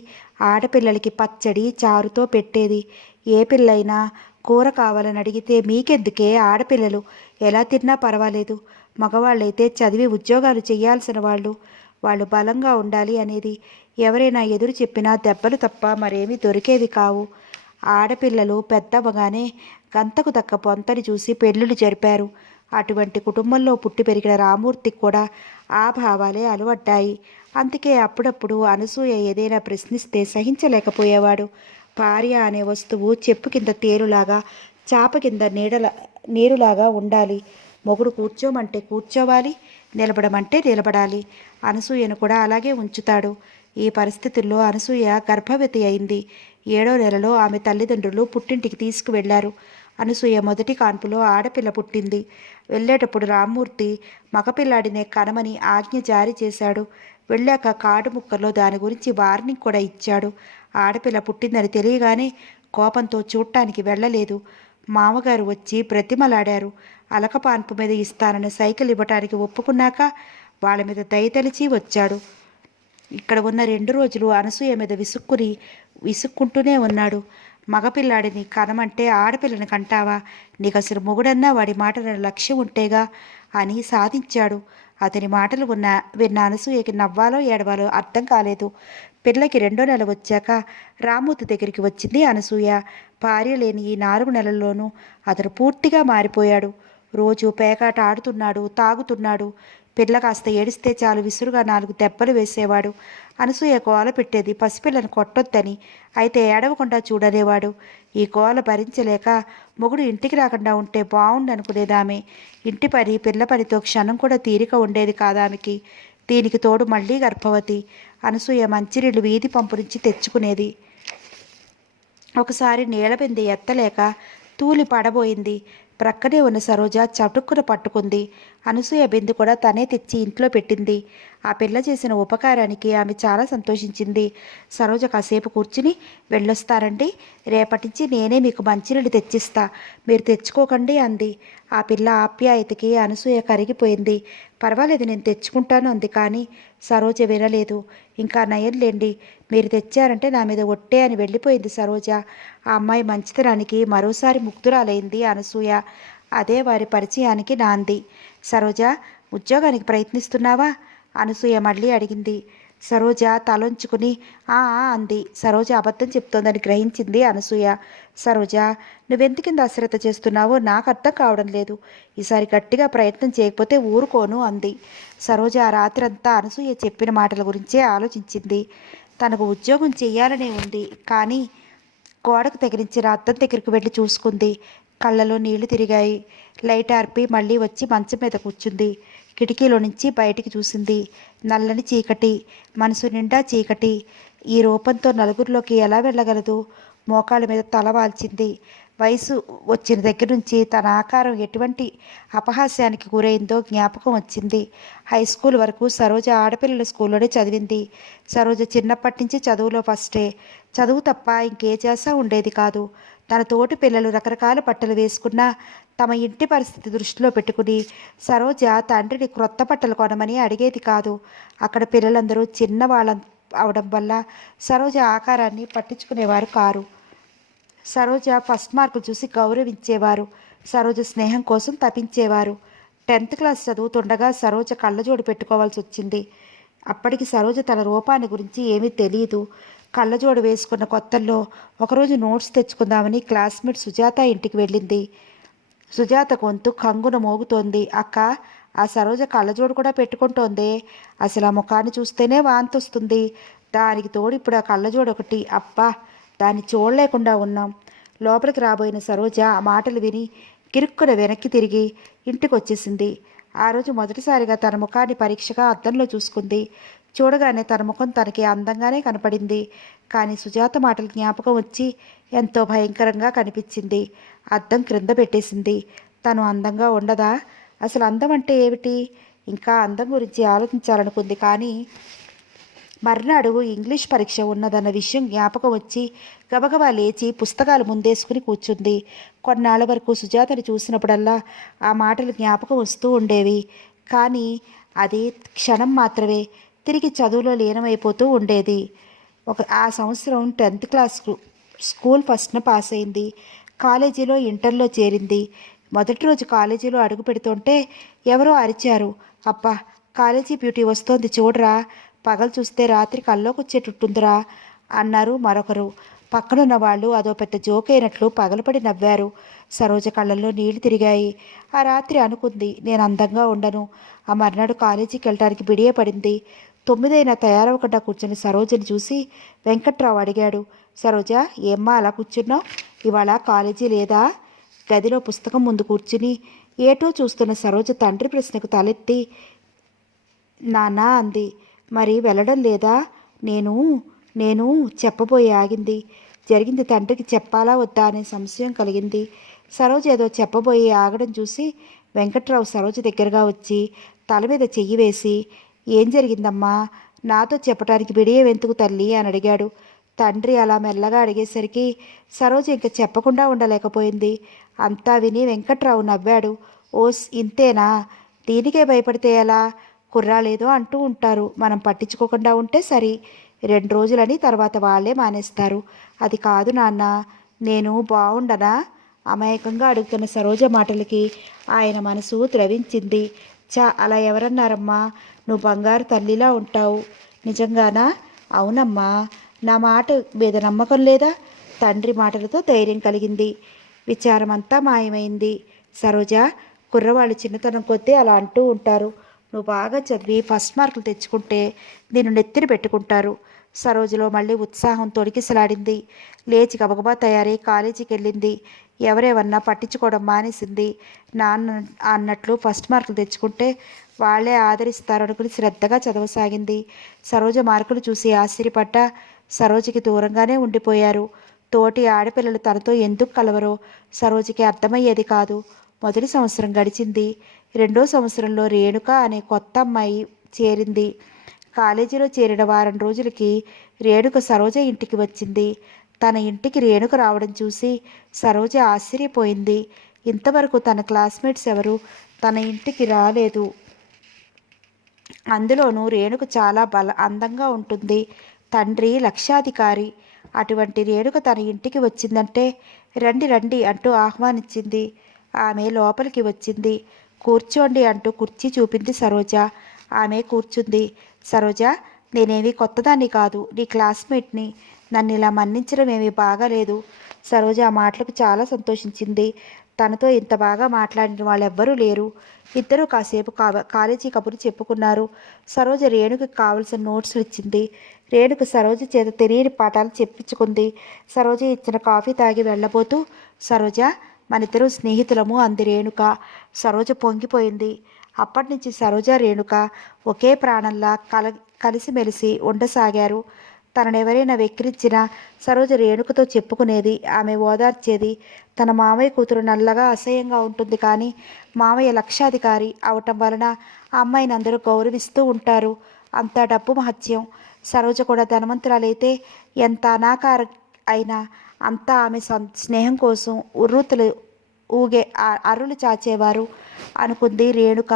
ఆడపిల్లలకి పచ్చడి, చారుతో పెట్టేది. ఏ పిల్లైనా కూర కావాలని అడిగితే మీకెందుకే, ఆడపిల్లలు ఎలా తిన్నా పర్వాలేదు, మగవాళ్ళైతే చదివి ఉద్యోగాలు చేయాల్సిన వాళ్ళు బలంగా ఉండాలి అనేది. ఎవరైనా ఎదురు చెప్పినా దెబ్బలు తప్ప మరేమీ దొరికేవి కావు. ఆడపిల్లలు పెద్దవగానే గంతకు తక్క పొంతని చూసి పెళ్ళిళ్ళు జరిపారు. అటువంటి కుటుంబంలో పుట్టి పెరిగిన రామ్మూర్తికి కూడా ఆ భావాలే అలవడ్డాయి. అందుకే అప్పుడప్పుడు అనసూయ ఏదైనా ప్రశ్నిస్తే సహించలేకపోయేవాడు. భార్య అనే వస్తువు చెప్పు కింద తేరులాగా, చాప కింద నీరులాగా ఉండాలి. మొగుడు కూర్చోమంటే కూర్చోవాలి, నిలబడమంటే నిలబడాలి. అనసూయను కూడా అలాగే ఉంచుతాడు. ఈ పరిస్థితుల్లో అనసూయ గర్భవతి అయింది. 7వ నెలలో ఆమె తల్లిదండ్రులు పుట్టింటికి తీసుకువెళ్లారు. అనసూయ మొదటి కాన్పులో ఆడపిల్ల పుట్టింది. వెళ్ళేటప్పుడు రామ్మూర్తి మగపిల్లాడినే కనమని ఆజ్ఞ జారీ చేశాడు. వెళ్ళాక కాడు ముక్కల్లో దాని గురించి వార్నింగ్ కూడా ఇచ్చాడు. ఆడపిల్ల పుట్టిందని తెలియగానే కోపంతో చూడటానికి వెళ్ళలేదు. మామగారు వచ్చి బ్రతిమలాడారు. అలకపాన్పు మీద ఇస్తానని సైకిల్ ఇవ్వటానికి ఒప్పుకున్నాక వాళ్ళ మీద దయతలిచి వచ్చాడు. ఇక్కడ ఉన్న 2 రోజులు అనసూయ మీద విసుక్కుంటూనే ఉన్నాడు. మగపిల్లాడిని కనమంటే ఆడపిల్లని కంటావా? నీకు అసలు మొగుడన్నా వాడి మాటల లక్ష్యం ఉంటేగా అని సాధించాడు. అతని మాటలు విన్న అనసూయకి నవ్వాలో ఏడవాలో అర్థం కాలేదు. పిల్లకి 2వ నెల వచ్చాక రామ్మూర్తి దగ్గరికి వచ్చింది అనసూయ. భార్య లేని ఈ 4 నెలల్లోనూ అతను పూర్తిగా మారిపోయాడు. రోజు పేకాట ఆడుతున్నాడు, తాగుతున్నాడు. పిల్ల కాస్త ఏడిస్తే చాలు విసురుగా 4 దెబ్బలు వేసేవాడు. అనసూయ గోల పెట్టేది పసిపిల్లను కొట్టొద్దని, అయితే ఏడవకుండా చూడలేవాడు. ఈ గోల భరించలేక మొగుడు ఇంటికి రాకుండా ఉంటే బాగుండనుకునేదామె. ఇంటి పని, పిల్ల పనితో క్షణం కూడా తీరిక ఉండేది కాదామెకి. దీనికి తోడు మళ్ళీ గర్భవతి. అనసూయ మంచినీళ్ళు వీధి పంపు నుంచి తెచ్చుకునేది. ఒకసారి నీళ్ళ బిందె ఎత్తలేక తూలి పడబోయింది. ప్రక్కనే ఉన్న సరోజ చటుక్కున పట్టుకుంది. అనసూయ బిందె కూడా తనే తెచ్చి ఇంట్లో పెట్టింది. ఆ పిల్ల చేసిన ఉపకారానికి ఆమె చాలా సంతోషించింది. సరోజ కాసేపు కూర్చుని, వెళ్ళొస్తారండి, రేపటి నుంచి నేనే మీకు మంచినీళ్ళు తెచ్చిస్తా, మీరు తెచ్చుకోకండి అంది. ఆ పిల్ల ఆప్యాయతకి అనసూయ కరిగిపోయింది. పర్వాలేదు, నేను తెచ్చుకుంటాను అంది. కానీ సరోజ వినలేదు. ఇంకా నయంలేండి, మీరు తెచ్చారంటే నా మీద ఒట్టే అని వెళ్ళిపోయింది సరోజ. ఆ అమ్మాయి మంచితనానికి మరోసారి ముగ్ధురాలైంది అనసూయ. అదే వారి పరిచయానికి నాంది. సరోజ, ఉద్యోగానికి ప్రయత్నిస్తున్నావా? అనసూయ మళ్ళీ అడిగింది. సరోజ తలొంచుకుని ఆ అంది. సరోజ అబద్ధం చెప్తోందని గ్రహించింది అనసూయ. సరోజ, నువ్వెందుకింత అశ్రద్ధ చేస్తున్నావో నాకు అర్థం కావడం లేదు. ఈసారి గట్టిగా ప్రయత్నం చేయకపోతే ఊరుకోను అంది. సరోజ ఆ రాత్రంతా అనసూయ చెప్పిన మాటల గురించే ఆలోచించింది. తనకు ఉద్యోగం చేయాలనే ఉంది, కానీ గోడకు తగిలించిన అద్దం దగ్గరికి వెళ్ళి చూసుకుంది. కళ్ళలో నీళ్లు తిరిగాయి. లైట్ ఆర్పి మళ్ళీ వచ్చి మంచం మీద కూర్చుంది. కిటికీలో నుంచి బయటికి చూసింది. నల్లని చీకటి, మనసు నిండా చీకటి. ఈ రూపంతో నలుగురిలోకి ఎలా వెళ్ళగలదు? మోకాళ్ళ మీద తల వాల్చింది. వయసు వచ్చిన దగ్గర నుంచి తన ఆకారం ఎటువంటి అపహాస్యానికి గురైందో జ్ఞాపకం వచ్చింది. హై స్కూల్ వరకు సరోజ ఆడపిల్లల స్కూల్లోనే చదివింది. సరోజ చిన్నప్పటి నుంచి చదువులో ఫస్టే. చదువు తప్ప ఇంకే చేస ఉండేది కాదు. తన తోటి పిల్లలు రకరకాల బట్టలు వేసుకున్నా తమ ఇంటి పరిస్థితి దృష్టిలో పెట్టుకుని సరోజ తండ్రిని క్రొత్త బట్టలు కొనమని అడిగేది కాదు. అక్కడ పిల్లలందరూ చిన్నవాళ్ళ అవడం వల్ల సరోజ ఆకారాన్ని పట్టించుకునేవారు కారు. సరోజ ఫస్ట్ మార్కులు చూసి గౌరవించేవారు. సరోజ స్నేహం కోసం తపించేవారు. 10th క్లాస్ చదువుతుండగా సరోజ కళ్ళజోడు పెట్టుకోవాల్సి వచ్చింది. అప్పటికి సరోజ తన రూపాన్ని గురించి ఏమీ తెలియదు. కళ్ళజోడు వేసుకున్న కొత్తల్లో ఒకరోజు నోట్స్ తెచ్చుకుందామని క్లాస్మేట్ సుజాత ఇంటికి వెళ్ళింది. సుజాత గొంతు కంగున మోగుతోంది. అక్క, ఆ సరోజ కళ్ళజోడు కూడా పెట్టుకుంటోందే, అసలు ఆ ముఖాన్ని చూస్తేనే వాంతొస్తుంది. దానికి తోడు ఇప్పుడు ఆ కళ్ళజోడు ఒకటి, అబ్బా, దాన్ని చూడలేకుండా ఉన్నాం. లోపలికి రాబోయిన సరోజ ఆ మాటలు విని కిరుక్కున వెనక్కి తిరిగి ఇంటికి వచ్చేసింది. ఆ రోజు మొదటిసారిగా తన ముఖాన్ని పరీక్షగా అద్దంలో చూసుకుంది. చూడగానే తన ముఖం తనకి అందంగానే కనపడింది. కానీ సుజాత మాటలు జ్ఞాపకం వచ్చి ఎంతో భయంకరంగా కనిపించింది. అద్దం క్రింద పెట్టేసింది. తను అందంగా ఉండదా? అసలు అందం అంటే ఏమిటి? ఇంకా అందం గురించి ఆలోచించాలనుకుంది. కానీ మర్నాడు ఇంగ్లీష్ పరీక్ష ఉన్నదన్న విషయం జ్ఞాపకం వచ్చి గబగబా లేచి పుస్తకాలు ముందేసుకుని కూర్చుంది. కొన్నాళ్ల వరకు సుజాతని చూసినప్పుడల్లా ఆ మాటలు జ్ఞాపకం వస్తూ ఉండేవి. కానీ అది క్షణం మాత్రమే. తిరిగి చదువులో లీనమైపోతూ ఉండేది. ఆ సంవత్సరం 10th క్లాస్ స్కూల్ ఫస్ట్న పాస్ అయింది. కాలేజీలో ఇంటర్లో చేరింది. మొదటి రోజు కాలేజీలో అడుగు పెడుతుంటే ఎవరో అరిచారు. అబ్బా, కాలేజీ బ్యూటీ వస్తోంది చూడరా, పగలు చూస్తే రాత్రి కల్లోకి వచ్చేటట్టుందిరా అన్నారు మరొకరు. పక్కనున్న వాళ్ళు అదో పెద్ద జోక్ అయినట్లు పగలపడి నవ్వారు. సరోజ కళ్ళల్లో నీళ్లు తిరిగాయి. ఆ రాత్రి అనుకుంది, నేను అందంగా ఉండను. ఆ మర్నాడు కాలేజీకి వెళ్ళడానికి బిడియపడింది. 9 తయారవకుండా కూర్చుని సరోజని చూసి వెంకట్రావు అడిగాడు, సరోజ, ఏమ్మా అలా కూర్చున్నావు? ఇవాళ కాలేజీ లేదా? గదిలో పుస్తకం ముందు కూర్చుని ఏటో చూస్తున్న సరోజ తండ్రి ప్రశ్నకు తలెత్తి నాన్న అంది. మరి వెళ్ళడం లేదా? నేను నేను చెప్పబోయి ఆగింది. జరిగింది తండ్రికి చెప్పాలా వద్దా అనే సంశయం కలిగింది. సరోజ ఏదో చెప్పబోయి ఆగడం చూసి వెంకట్రావు సరోజ దగ్గరగా వచ్చి తల మీద చెయ్యి వేసి, ఏం జరిగిందమ్మా? నాతో చెప్పడానికి బిడియవెందుకు తల్లి అని అడిగాడు. తండ్రి అలా మెల్లగా అడిగేసరికి సరోజ ఇంక చెప్పకుండా ఉండలేకపోయింది. అంతా విని వెంకట్రావు నవ్వాడు. ఓస్, ఇంతేనా? దీనికే భయపడితే ఎలా? కుర్రాలేదో అంటూ ఉంటారు, మనం పట్టించుకోకుండా ఉంటే సరి. 2 రోజులని తర్వాత వాళ్ళే మానేస్తారు. అది కాదు నాన్న, నేను బాగుండనా? అమాయకంగా అడుగుతున్న సరోజ మాటలకి ఆయన మనసు ద్రవించింది. చా, అలా ఎవరన్నారమ్మా? నువ్వు బంగారు తల్లిలా ఉంటావు. నిజంగానా? అవునమ్మా. నా మాట మీద నమ్మకం లేదా? తండ్రి మాటలతో ధైర్యం కలిగింది. విచారమంతా మాయమైంది. సరోజ, కుర్రవాళ్ళు చిన్నతనం కొద్దీ అలా అంటూ ఉంటారు. నువ్వు బాగా చదివి ఫస్ట్ మార్కులు తెచ్చుకుంటే నిన్ను నెత్తిన పెట్టుకుంటారు. సరోజలో మళ్ళీ ఉత్సాహం తొడికిసలాడింది. లేచి గబగబా తయారై కాలేజీకి వెళ్ళింది. ఎవరేమన్నా పట్టించుకోవడం మానేసింది. నాన్న అన్నట్లు ఫస్ట్ మార్కులు తెచ్చుకుంటే వాళ్లే ఆదరిస్తారనుకుని శ్రద్ధగా చదవసాగింది. సరోజ మార్కులు చూసి ఆశ్చర్యపడ్డ సరోజకి దూరంగానే ఉండిపోయారు. తోటి ఆడపిల్లలు తనతో ఎందుకు కలవరో సరోజకి అర్థమయ్యేది కాదు. మొదటి సంవత్సరం గడిచింది. 2వ సంవత్సరంలో రేణుక అనే కొత్త అమ్మాయి చేరింది. కాలేజీలో చేరిన వారం రోజులకి రేణుక సరోజ ఇంటికి వచ్చింది. తన ఇంటికి రేణుక రావడం చూసి సరోజ ఆశ్చర్యపోయింది. ఇంతవరకు తన క్లాస్మేట్స్ ఎవరు తన ఇంటికి రాలేదు. అందులోనూ రేణుక చాలా అందంగా ఉంటుంది. తండ్రి లక్షాధికారి. అటువంటి రేణుక తన ఇంటికి వచ్చిందంటే రండి రండి అంటూ ఆహ్వానించింది. ఆమె లోపలికి వచ్చింది. కూర్చోండి అంటూ కుర్చీ చూపింది సరోజ. ఆమె కూర్చుంది. సరోజ, నేనేమి కొత్తదాన్ని కాదు, నీ క్లాస్మేట్ని. నన్ను ఇలా మన్నించడం ఏమీ బాగాలేదు. సరోజ ఆ మాటలకు చాలా సంతోషించింది. తనతో ఇంత బాగా మాట్లాడిన వాళ్ళెవ్వరూ లేరు. ఇద్దరూ కాసేపు కాలేజీ కబుర్లు చెప్పుకున్నారు. సరోజ రేణుకి కావలసిన నోట్స్లు ఇచ్చింది. రేణుకు సరోజ చేత తెలియని పాఠాలు చెప్పించుకుంది. సరోజ ఇచ్చిన కాఫీ తాగి వెళ్ళబోతూ, సరోజ, మనిద్దరూ స్నేహితులము అంది రేణుక. సరోజ పొంగిపోయింది. అప్పటినుంచి సరోజ రేణుక ఒకే ప్రాణంలా కలిసిమెలిసి ఉండసాగారు. తననెవరైనా వెక్కిరించినా సరోజ రేణుకతో చెప్పుకునేది. ఆమె ఓదార్చేది. తన మామయ్య కూతురు నల్లగా అసహ్యంగా ఉంటుంది, కానీ మామయ్య లక్షాధికారి అవటం వలన ఆ అమ్మాయిని అందరూ గౌరవిస్తూ ఉంటారు. అంతా డబ్బు మహత్యం. సరోజ కూడా ధనవంతురాలైతే ఎంత అనాకార అయినా అంతా ఆమె స్నేహం కోసం ఉర్రూతలు ఊగే అరులు చాచేవారు అనుకుంది రేణుక.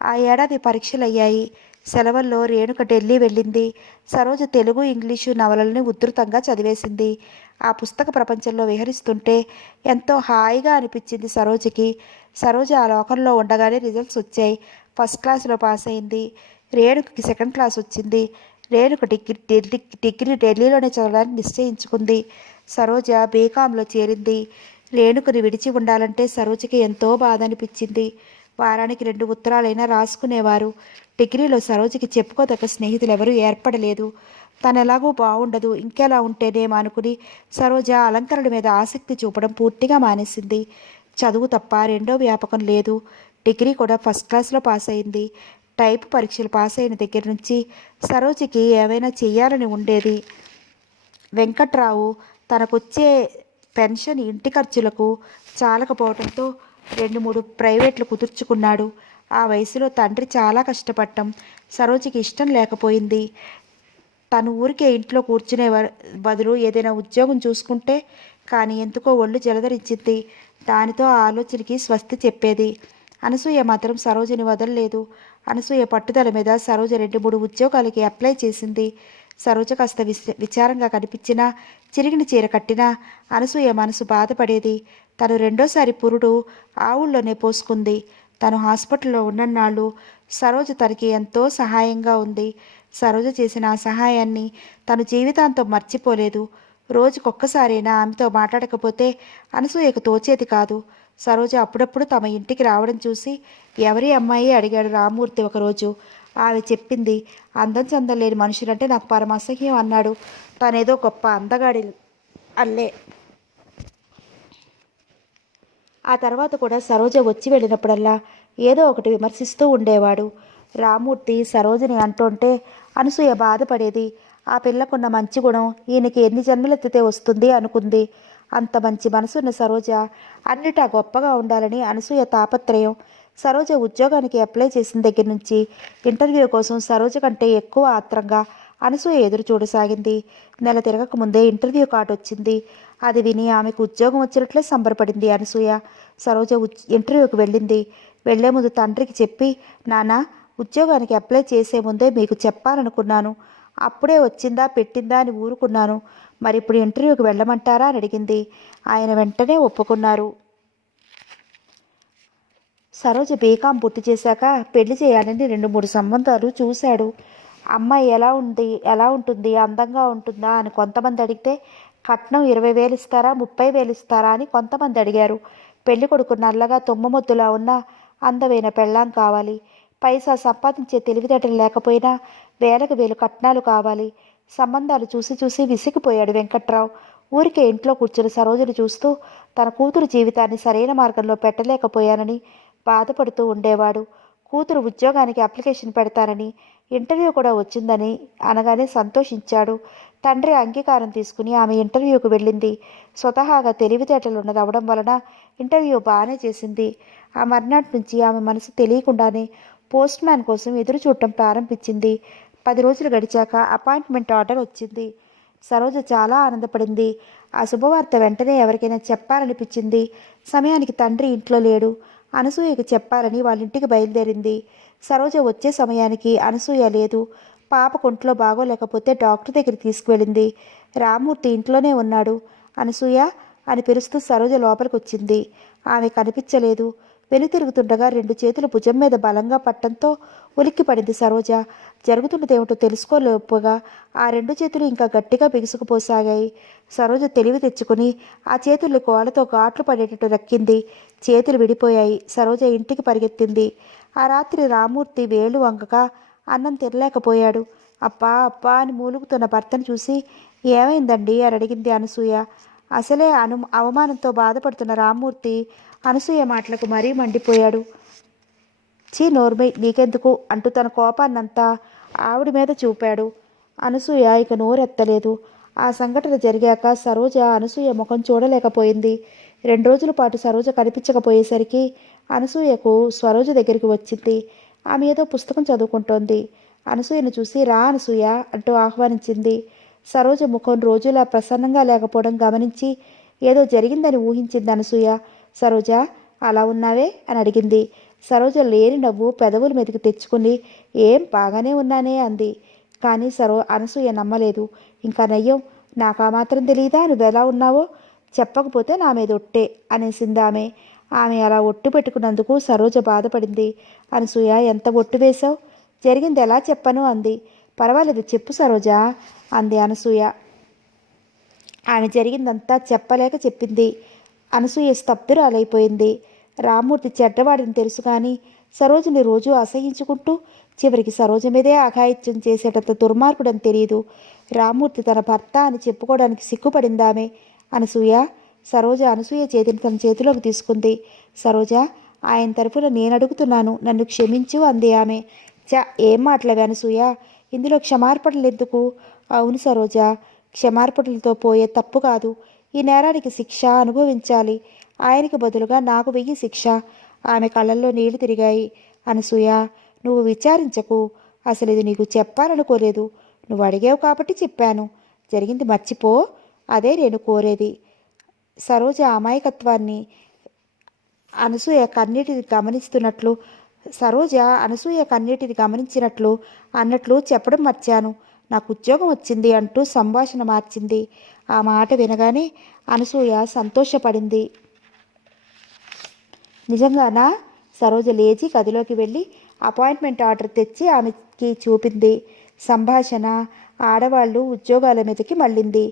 ఆ ఏడాది పరీక్షలయ్యాయి. సెలవుల్లో రేణుక ఢిల్లీ వెళ్ళింది. సరోజ తెలుగు, ఇంగ్లీషు నవలల్ని ఉధృతంగా చదివేసింది. ఆ పుస్తక ప్రపంచంలో విహరిస్తుంటే ఎంతో హాయిగా అనిపించింది సరోజకి. సరోజ ఆ లోకంలో ఉండగానే రిజల్ట్స్ వచ్చాయి. ఫస్ట్ క్లాస్లో పాస్ అయింది. రేణుకకి సెకండ్ క్లాస్ వచ్చింది. రేణుక డిగ్రీ ఢిల్లీలోనే చదవడానికి నిశ్చయించుకుంది. సరోజ బీకాంలో చేరింది. రేణుకని విడిచి ఉండాలంటే సరోజకి ఎంతో బాధ అనిపించింది. వారానికి 2 ఉత్తరాలైనా రాసుకునేవారు. డిగ్రీలో సరోజకి చెప్పుకోదగ్గ స్నేహితులు ఎవరూ ఏర్పడలేదు. తనెలాగూ బాగుండదు, ఇంకెలా ఉంటేనేమో అనుకుని సరోజ అలంకరణ మీద ఆసక్తి చూపడం పూర్తిగా మానేసింది. చదువు తప్ప రెండో వ్యాపకం లేదు. డిగ్రీ కూడా ఫస్ట్ క్లాస్లో పాస్ అయింది. టైప్ పరీక్షలు పాస్ అయిన దగ్గర నుంచి సరోజకి ఏమైనా చెయ్యాలని ఉండేది. వెంకట్రావు తనకొచ్చే పెన్షన్ ఇంటి ఖర్చులకు చాలకపోవడంతో 2-3 ప్రైవేట్లు కుదుర్చుకున్నాడు. ఆ వయసులో తండ్రి చాలా కష్టపడటం సరోజకి ఇష్టం లేకపోయింది. తను ఊరికే ఇంట్లో కూర్చునే బదులు ఏదైనా ఉద్యోగం చూసుకుంటే కానీ ఎందుకో ఒళ్ళు జలధరించింది. దానితో ఆ ఆలోచనకి స్వస్తి చెప్పేది. అనసూయ మాత్రం సరోజని వదలలేదు. అనసూయ పట్టుదల మీద సరోజ 2-3 ఉద్యోగాలకి అప్లై చేసింది. సరోజ కాస్త విచారంగా కనిపించినా, చిరిగిన చీర కట్టినా అనసూయ మనసు బాధపడేది. తను రెండోసారి పురుడు ఆ ఊళ్ళోనే పోసుకుంది. తను హాస్పిటల్లో ఉన్నన్నాళ్ళు సరోజ తనకి ఎంతో సహాయంగా ఉంది. సరోజ చేసిన ఆ సహాయాన్ని తను జీవితాంతం మర్చిపోలేదు. రోజుకొక్కసారైనా ఆమెతో మాట్లాడకపోతే అనసూయకు తోచేది కాదు. సరోజ అప్పుడప్పుడు తమ ఇంటికి రావడం చూసి ఎవరి అమ్మాయి అడిగాడు రామూర్తి ఒకరోజు. ఆమె చెప్పింది, అందం చందం లేని మనుషులంటే నాకు పరమ అసహ్యం అన్నాడు. తనేదో గొప్ప అందగాడి అల్లే. ఆ తర్వాత కూడా సరోజ వచ్చి వెళ్ళినప్పుడల్లా ఏదో ఒకటి విమర్శిస్తూ ఉండేవాడు. రామూర్తి సరోజని అంటుంటే అనసూయ బాధపడేది. ఆ పిల్లకున్న మంచి గుణం ఈయనకి ఎన్ని జన్మలెత్తితే వస్తుంది అనుకుంది. అంత మంచి మనసున్న సరోజ అన్నిటా గొప్పగా ఉండాలని అనసూయ తాపత్రయం. సరోజ ఉద్యోగానికి అప్లై చేసిన దగ్గర నుంచి ఇంటర్వ్యూ కోసం సరోజ కంటే ఎక్కువ ఆత్రంగా అనసూయ ఎదురు చూడసాగింది. నెల తిరగక ముందే ఇంటర్వ్యూ కార్డు వచ్చింది. అది విని ఆమెకు ఉద్యోగం వచ్చినట్లే సంబరపడింది అనసూయ. సరోజ ఇంటర్వ్యూకి వెళ్ళింది. వెళ్లే ముందు తండ్రికి చెప్పి, నాన్న, ఉద్యోగానికి అప్లై చేసే ముందే మీకు చెప్పాలనుకున్నాను. అప్పుడే వచ్చిందా పెట్టిందా అని ఊరుకున్నాను. మరి ఇప్పుడు ఇంటర్వ్యూకి వెళ్ళమంటారా అని అడిగింది. ఆయన వెంటనే ఒప్పుకున్నారు. సరోజ బీకాం పూర్తి చేశాక పెళ్లి చేయాలని 2-3 సంబంధాలు చూశాడు. అమ్మాయి ఎలా ఉంటుంది, అందంగా ఉంటుందా అని కొంతమంది అడిగితే కట్నం 20,000 ఇస్తారా, 30,000 ఇస్తారా అని కొంతమంది అడిగారు. పెళ్లి కొడుకు నల్లగా తుమ్మమొద్దులా ఉన్న అందమైన పెళ్ళాం కావాలి. పైసా సంపాదించే తెలివితేటలు లేకపోయినా వేలకు వేలు కట్నాలు కావాలి. సంబంధాలు చూసి చూసి విసిగిపోయాడు వెంకట్రావు. ఊరికే ఇంట్లో కూర్చుని సరోజను చూస్తూ తన కూతురు జీవితాన్ని సరైన మార్గంలో పెట్టలేకపోయానని బాధపడుతూ ఉండేవాడు. కూతురు ఉద్యోగానికి అప్లికేషన్ పెడతానని, ఇంటర్వ్యూ కూడా వచ్చిందని అనగానే సంతోషించాడు. తండ్రి అంగీకారం తీసుకుని ఆమె ఇంటర్వ్యూకు వెళ్ళింది. స్వతహాగా తెలివితేటలున్నది అవడం వలన ఇంటర్వ్యూ బాగానే చేసింది. ఆ మర్నాటి నుంచి ఆమె మనసు తెలియకుండానే పోస్ట్ మ్యాన్ కోసం ఎదురు చూడటం ప్రారంభించింది. 10 రోజులు గడిచాక అపాయింట్మెంట్ ఆర్డర్ వచ్చింది. సరోజ చాలా ఆనందపడింది. ఆ శుభవార్త వెంటనే ఎవరికైనా చెప్పాలనిపించింది. సమయానికి తండ్రి ఇంట్లో లేడు. అనసూయకు చెప్పాలని వాళ్ళ ఇంటికి బయలుదేరింది. సరోజ వచ్చే సమయానికి అనసూయ లేదు. పాప కొంట్లో బాగోలేకపోతే డాక్టర్ దగ్గరికి తీసుకువెళ్ళింది. రామూర్తి ఇంట్లోనే ఉన్నాడు. అనసూయ అని పిలుస్తూ సరోజ లోపలికి వచ్చింది. ఆమె కనిపించలేదు. వెనుతిరుగుతుండగా 2 చేతులు భుజం మీద బలంగా పట్టంతో ఉలిక్కిపడింది సరోజ. జరుగుతున్నదేమిటో తెలుసుకోలేకపోగా ఆ 2 చేతులు ఇంకా గట్టిగా బిగుసుకుపోసాగాయి. సరోజ తెలివి తెచ్చుకుని ఆ చేతుల్ని కోళ్ళతో ఘాట్లు పడేటట్టు రక్కింది. చేతులు విడిపోయాయి. సరోజ ఇంటికి పరిగెత్తింది. ఆ రాత్రి రామూర్తి వేలు వంగక అన్నం తినలేకపోయాడు. అబ్బా అబ్బా అని మూలుగుతున్న భర్తను చూసి, ఏమైందండి అని అడిగింది అనసూయ. అసలే అవమానంతో బాధపడుతున్న రామూర్తి అనసూయ మాటలకు మరీ మండిపోయాడు. చీ నోర్మై, నీకెందుకు అంటూ తన కోపాన్నంతా ఆవిడ మీద చూపాడు. అనసూయ ఇక నోరెత్తలేదు. ఆ సంఘటన జరిగాక సరోజ అనసూయ ముఖం చూడలేకపోయింది. 2 రోజుల పాటు సరోజ కనిపించకపోయేసరికి అనసూయకు సరోజ దగ్గరికి వచ్చింది. ఆమె ఏదో పుస్తకం చదువుకుంటోంది. అనసూయను చూసి, రా అనసూయ అంటూ ఆహ్వానించింది. సరోజ ముఖం రోజులా ప్రసన్నంగా లేకపోవడం గమనించి ఏదో జరిగిందని ఊహించింది అనసూయ. సరోజ, అలా ఉన్నావే అని అడిగింది. సరోజ లేని నవ్వు పెదవుల మీదకి తెచ్చుకుని ఏం బాగానే ఉన్నానే అంది. కానీ అనసూయ నమ్మలేదు. ఇంకా నయ్యం, నాకు ఆ మాత్రం తెలీదా నువ్వెలా ఉన్నావో? చెప్పకపోతే నా మీద ఒట్టే అనేసింది ఆమె. ఆమె అలా ఒట్టు పెట్టుకున్నందుకు సరోజ బాధపడింది. అనసూయ, ఎంత ఒట్టు వేశావు? జరిగింది ఎలా చెప్పను అంది. పర్వాలేదు చెప్పు సరోజ అంది అనసూయ. ఆమె జరిగిందంతా చెప్పలేక చెప్పింది. అనసూయ స్తబ్దురాలైపోయింది. రామ్మూర్తి చెడ్డవాడిని తెలుసు కానీ సరోజని రోజూ అసహించుకుంటూ చివరికి సరోజ మీదే అఘాయిత్యం చేసేటంత దుర్మార్గుడని తెలియదు. రామ్మూర్తి తన భర్త అని చెప్పుకోవడానికి సిగ్గుపడిందామె. అనసూయ చేతిని తన చేతిలోకి తీసుకుంది. సరోజ, ఆయన తరఫున నేను అడుగుతున్నాను, నన్ను క్షమించు అంది ఆమె. ఏం మాటలవి అనసూయ, ఇందులో క్షమార్పణలు ఎందుకు? అవును సరోజ, క్షమార్పణలతో పోయే తప్పు కాదు. ఈ నేరానికి శిక్ష అనుభవించాలి. ఆయనకి బదులుగా నాకు 1000 శిక్ష. ఆమె కళ్ళల్లో నీళ్లు తిరిగాయి. అనసూయ, నువ్వు విచారించకు. అసలు ఇది నీకు చెప్పాలనుకోలేదు. నువ్వు అడిగావు కాబట్టి చెప్పాను. జరిగింది మర్చిపో. అదే నేను కోరేది. సరోజ అమాయకత్వాన్ని అనసూయ కన్నీటిని గమనించినట్లు అన్నట్లు చెప్పడం మర్చాను. నాకు ఉద్యోగం వచ్చింది అంటూ సంభాషణ మార్చింది. ఆ మాట వినగానే అనసూయ సంతోషపడింది. నిజంగానా? సరోజ లేచి గదిలోకి వెళ్ళి అపాయింట్మెంట్ ఆర్డర్ తెచ్చి ఆమెకి చూపింది. సంభాషణ ఆడవాళ్ళు ఉద్యోగాల మీదకి మళ్ళింది.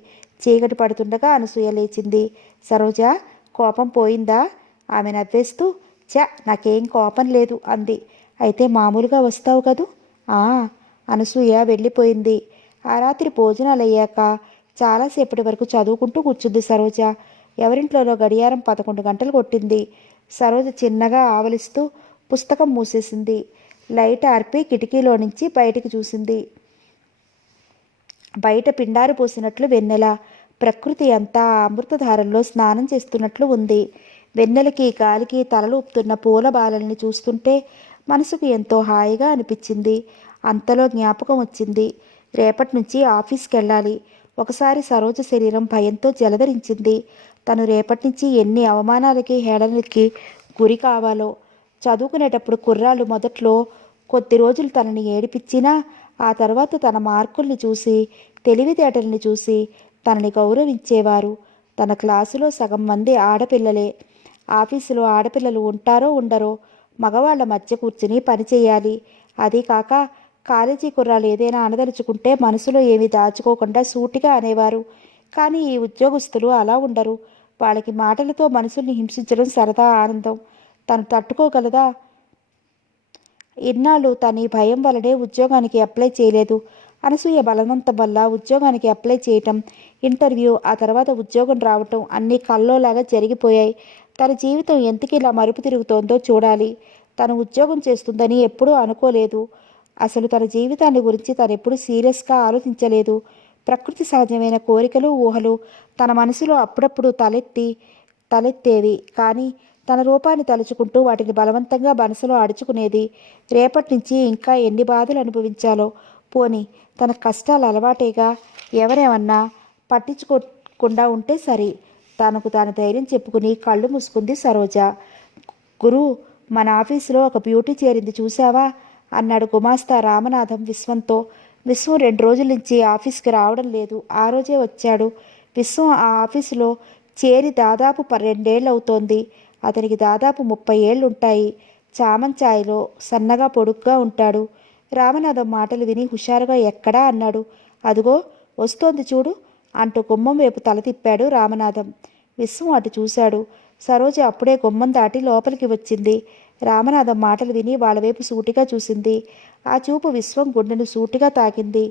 చీకటి పడుతుండగా అనసూయ లేచింది. సరోజ, కోపం పోయిందా? ఆమె నవ్వేస్తూ, నాకేం కోపం లేదు అంది. అయితే మామూలుగా వస్తావు కదూ? అనసూయ వెళ్ళిపోయింది. ఆ రాత్రి భోజనాలు అయ్యాక చాలాసేపటి వరకు చదువుకుంటూ కూర్చుంది సరోజ. ఎవరింట్లోనో గడియారం 11 గంటలు కొట్టింది. సరోజ చిన్నగా ఆవలిస్తూ పుస్తకం మూసేసింది. లైట్ ఆర్పి కిటికీలో నుంచి బయటికి చూసింది. బయట పిండారు పోసినట్లు వెన్నెల. ప్రకృతి అంతా అమృతధారల్లో స్నానం చేస్తున్నట్లు ఉంది. వెన్నెలకి గాలికి తలలూపుతున్న పూల బాలల్ని చూస్తుంటే మనసుకు ఎంతో హాయిగా అనిపించింది. అంతలో జ్ఞాపకం వచ్చింది. రేపటి నుంచి ఆఫీస్కి వెళ్ళాలి. ఒకసారి సరోజ శరీరం భయంతో జలధరించింది. తను రేపటి నుంచి ఎన్ని అవమానాలకి హేళనలకి గురి కావాలో. చదువుకునేటప్పుడు కుర్రాళ్ళు మొదట్లో కొద్ది రోజులు తనని ఏడిపించినా ఆ తర్వాత తన మార్కుల్ని చూసి, తెలివితేటల్ని చూసి తనని గౌరవించేవారు. తన క్లాసులో సగం మంది ఆడపిల్లలే. ఆఫీసులో ఆడపిల్లలు ఉంటారో ఉండరో, మగవాళ్ల మధ్య కూర్చుని పనిచేయాలి. అదీ కాక కాలేజీ కుర్రాలు ఏదైనా అనదలుచుకుంటే మనసులో ఏమీ దాచుకోకుండా సూటిగా అనేవారు. కానీ ఈ ఉద్యోగస్తులు అలా ఉండరు. వాళ్ళకి మాటలతో మనుషుల్ని హింసించడం సరదా, ఆనందం. తను తట్టుకోగలదా? ఇన్నాళ్ళు తన ఈ భయం వల్లనే ఉద్యోగానికి అప్లై చేయలేదు. అనసూయ బలవంతం వల్ల ఉద్యోగానికి అప్లై చేయటం, ఇంటర్వ్యూ, ఆ తర్వాత ఉద్యోగం రావటం అన్నీ కల్లోలాగా జరిగిపోయాయి. తన జీవితం ఎందుకు ఇలా మరుపు తిరుగుతోందో చూడాలి. తను ఉద్యోగం చేస్తుందని ఎప్పుడూ అనుకోలేదు. అసలు తన జీవితాన్ని గురించి తనెప్పుడూ సీరియస్గా ఆలోచించలేదు. ప్రకృతి సహజమైన కోరికలు, ఊహలు తన మనసులో అప్పుడప్పుడు తలెత్తేవి. కానీ తన రూపాన్ని తలుచుకుంటూ వాటిని బలవంతంగా మనసులో అడుచుకునేది. రేపటి నుంచి ఇంకా ఎన్ని బాధలు అనుభవించాలో. పోని తన కష్టాలు అలవాటేగా, ఎవరేమన్నా పట్టించుకోకుండా ఉంటే సరి. తనకు తాను ధైర్యం చెప్పుకుని కళ్ళు మూసుకుంది సరోజ. గురు, మన ఆఫీసులో ఒక బ్యూటీ చేరింది చూసావా అన్నాడు గుమాస్తా రామనాథం విశ్వంతో. విశ్వం 2 రోజుల నుంచి ఆఫీస్కి రావడం లేదు. ఆ రోజే వచ్చాడు. విశ్వం ఆ ఆఫీసులో చేరి దాదాపు 12 ఏళ్ళు అవుతోంది. అతనికి దాదాపు 30 ఏళ్ళుంటాయి. చామంచాయలో సన్నగా పొడుగ్గా ఉంటాడు. రామనాథం మాటలు విని హుషారుగా ఎక్కడా అన్నాడు. అదుగో వస్తోంది చూడు అంటూ గుమ్మం వైపు తల తిప్పాడు రామనాథం. విశ్వం అటు చూశాడు. సరోజ అప్పుడే గుమ్మం దాటి లోపలికి వచ్చింది. రామనాథం మాటలు విని వాళ్ళ వైపు సూటిగా చూసింది. ఆ చూపు విశ్వం గుండెను సూటిగా తాకింది.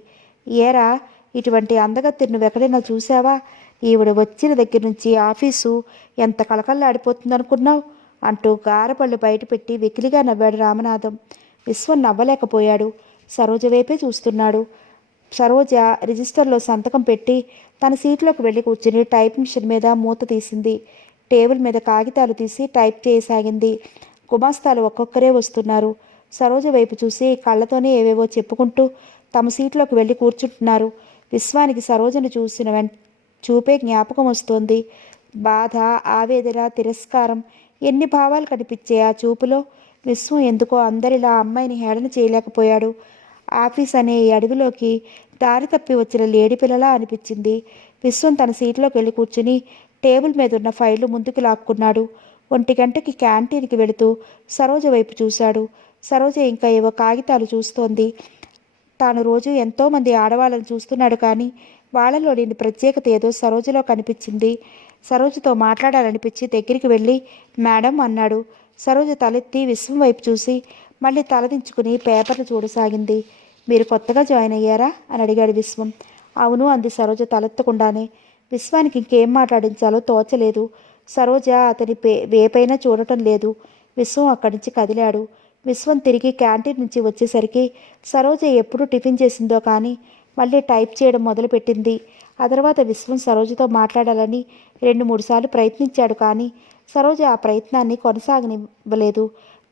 ఏరా, ఇటువంటి అందగత్తెను నువ్వెక్కడైనా చూసావా? ఈవిడ వచ్చిన దగ్గర నుంచి ఆఫీసు ఎంత కలకల్లాడిపోతుందనుకున్నావు అంటూ గారపళ్ళు బయటపెట్టి వెకిలిగా నవ్వాడు రామనాథం. విశ్వం నవ్వలేకపోయాడు. సరోజ వైపే చూస్తున్నాడు. సరోజ రిజిస్టర్లో సంతకం పెట్టి తన సీట్లోకి వెళ్ళి కూర్చుని టైప్ మిషన్ మీద మూత తీసింది. టేబుల్ మీద కాగితాలు తీసి టైప్ చేయసాగింది. గుమాస్తాలు ఒక్కొక్కరే వస్తున్నారు. సరోజ వైపు చూసి కళ్ళతోనే ఏవేవో చెప్పుకుంటూ తమ సీట్లోకి వెళ్ళి కూర్చుంటున్నారు. విశ్వానికి సరోజను చూసిన చూపే జ్ఞాపకం వస్తోంది. బాధ, ఆవేదన, తిరస్కారం ఎన్ని భావాలు కనిపించాయి ఆ చూపులో. విశ్వం ఎందుకో అందరిలా అమ్మాయిని హేళన చేయలేకపోయాడు. ఆఫీస్ అనే ఈ అడవిలోకి దారి తప్పి వచ్చిన లేడి పిల్లలా అనిపించింది. విశ్వం తన సీట్లోకి వెళ్ళి కూర్చుని టేబుల్ మీద ఉన్న ఫైళ్లు ముందుకు లాక్కున్నాడు. 1 గంటకి క్యాంటీన్కి వెళుతూ సరోజ వైపు చూశాడు. సరోజ ఇంకా ఏవో కాగితాలు చూస్తోంది. తాను రోజు ఎంతోమంది ఆడవాళ్ళని చూస్తున్నాడు, కానీ వాళ్ళలో లేని ప్రత్యేకత ఏదో సరోజలో కనిపించింది. సరోజతో మాట్లాడాలనిపించి దగ్గరికి వెళ్ళి మేడం అన్నాడు. సరోజ తలెత్తి విశ్వం వైపు చూసి మళ్ళీ తలదించుకుని పేపర్లు చూడసాగింది. మీరు కొత్తగా జాయిన్ అయ్యారా అని అడిగాడు విశ్వం. అవును అంది సరోజ తలెత్తకుండానే. విశ్వానికి ఇంకేం మాట్లాడించాలో తోచలేదు. సరోజ అతని వేపైనా చూడటం లేదు. విశ్వం అక్కడి నుంచి కదిలాడు. విశ్వం తిరిగి క్యాంటీన్ నుంచి వచ్చేసరికి సరోజ ఎప్పుడు టిఫిన్ చేసిందో కానీ మళ్ళీ టైప్ చేయడం మొదలుపెట్టింది. ఆ తర్వాత విశ్వం సరోజతో మాట్లాడాలని 2-3 సార్లు ప్రయత్నించాడు, కానీ సరోజ ఆ ప్రయత్నాన్ని కొనసాగనివ్వలేదు.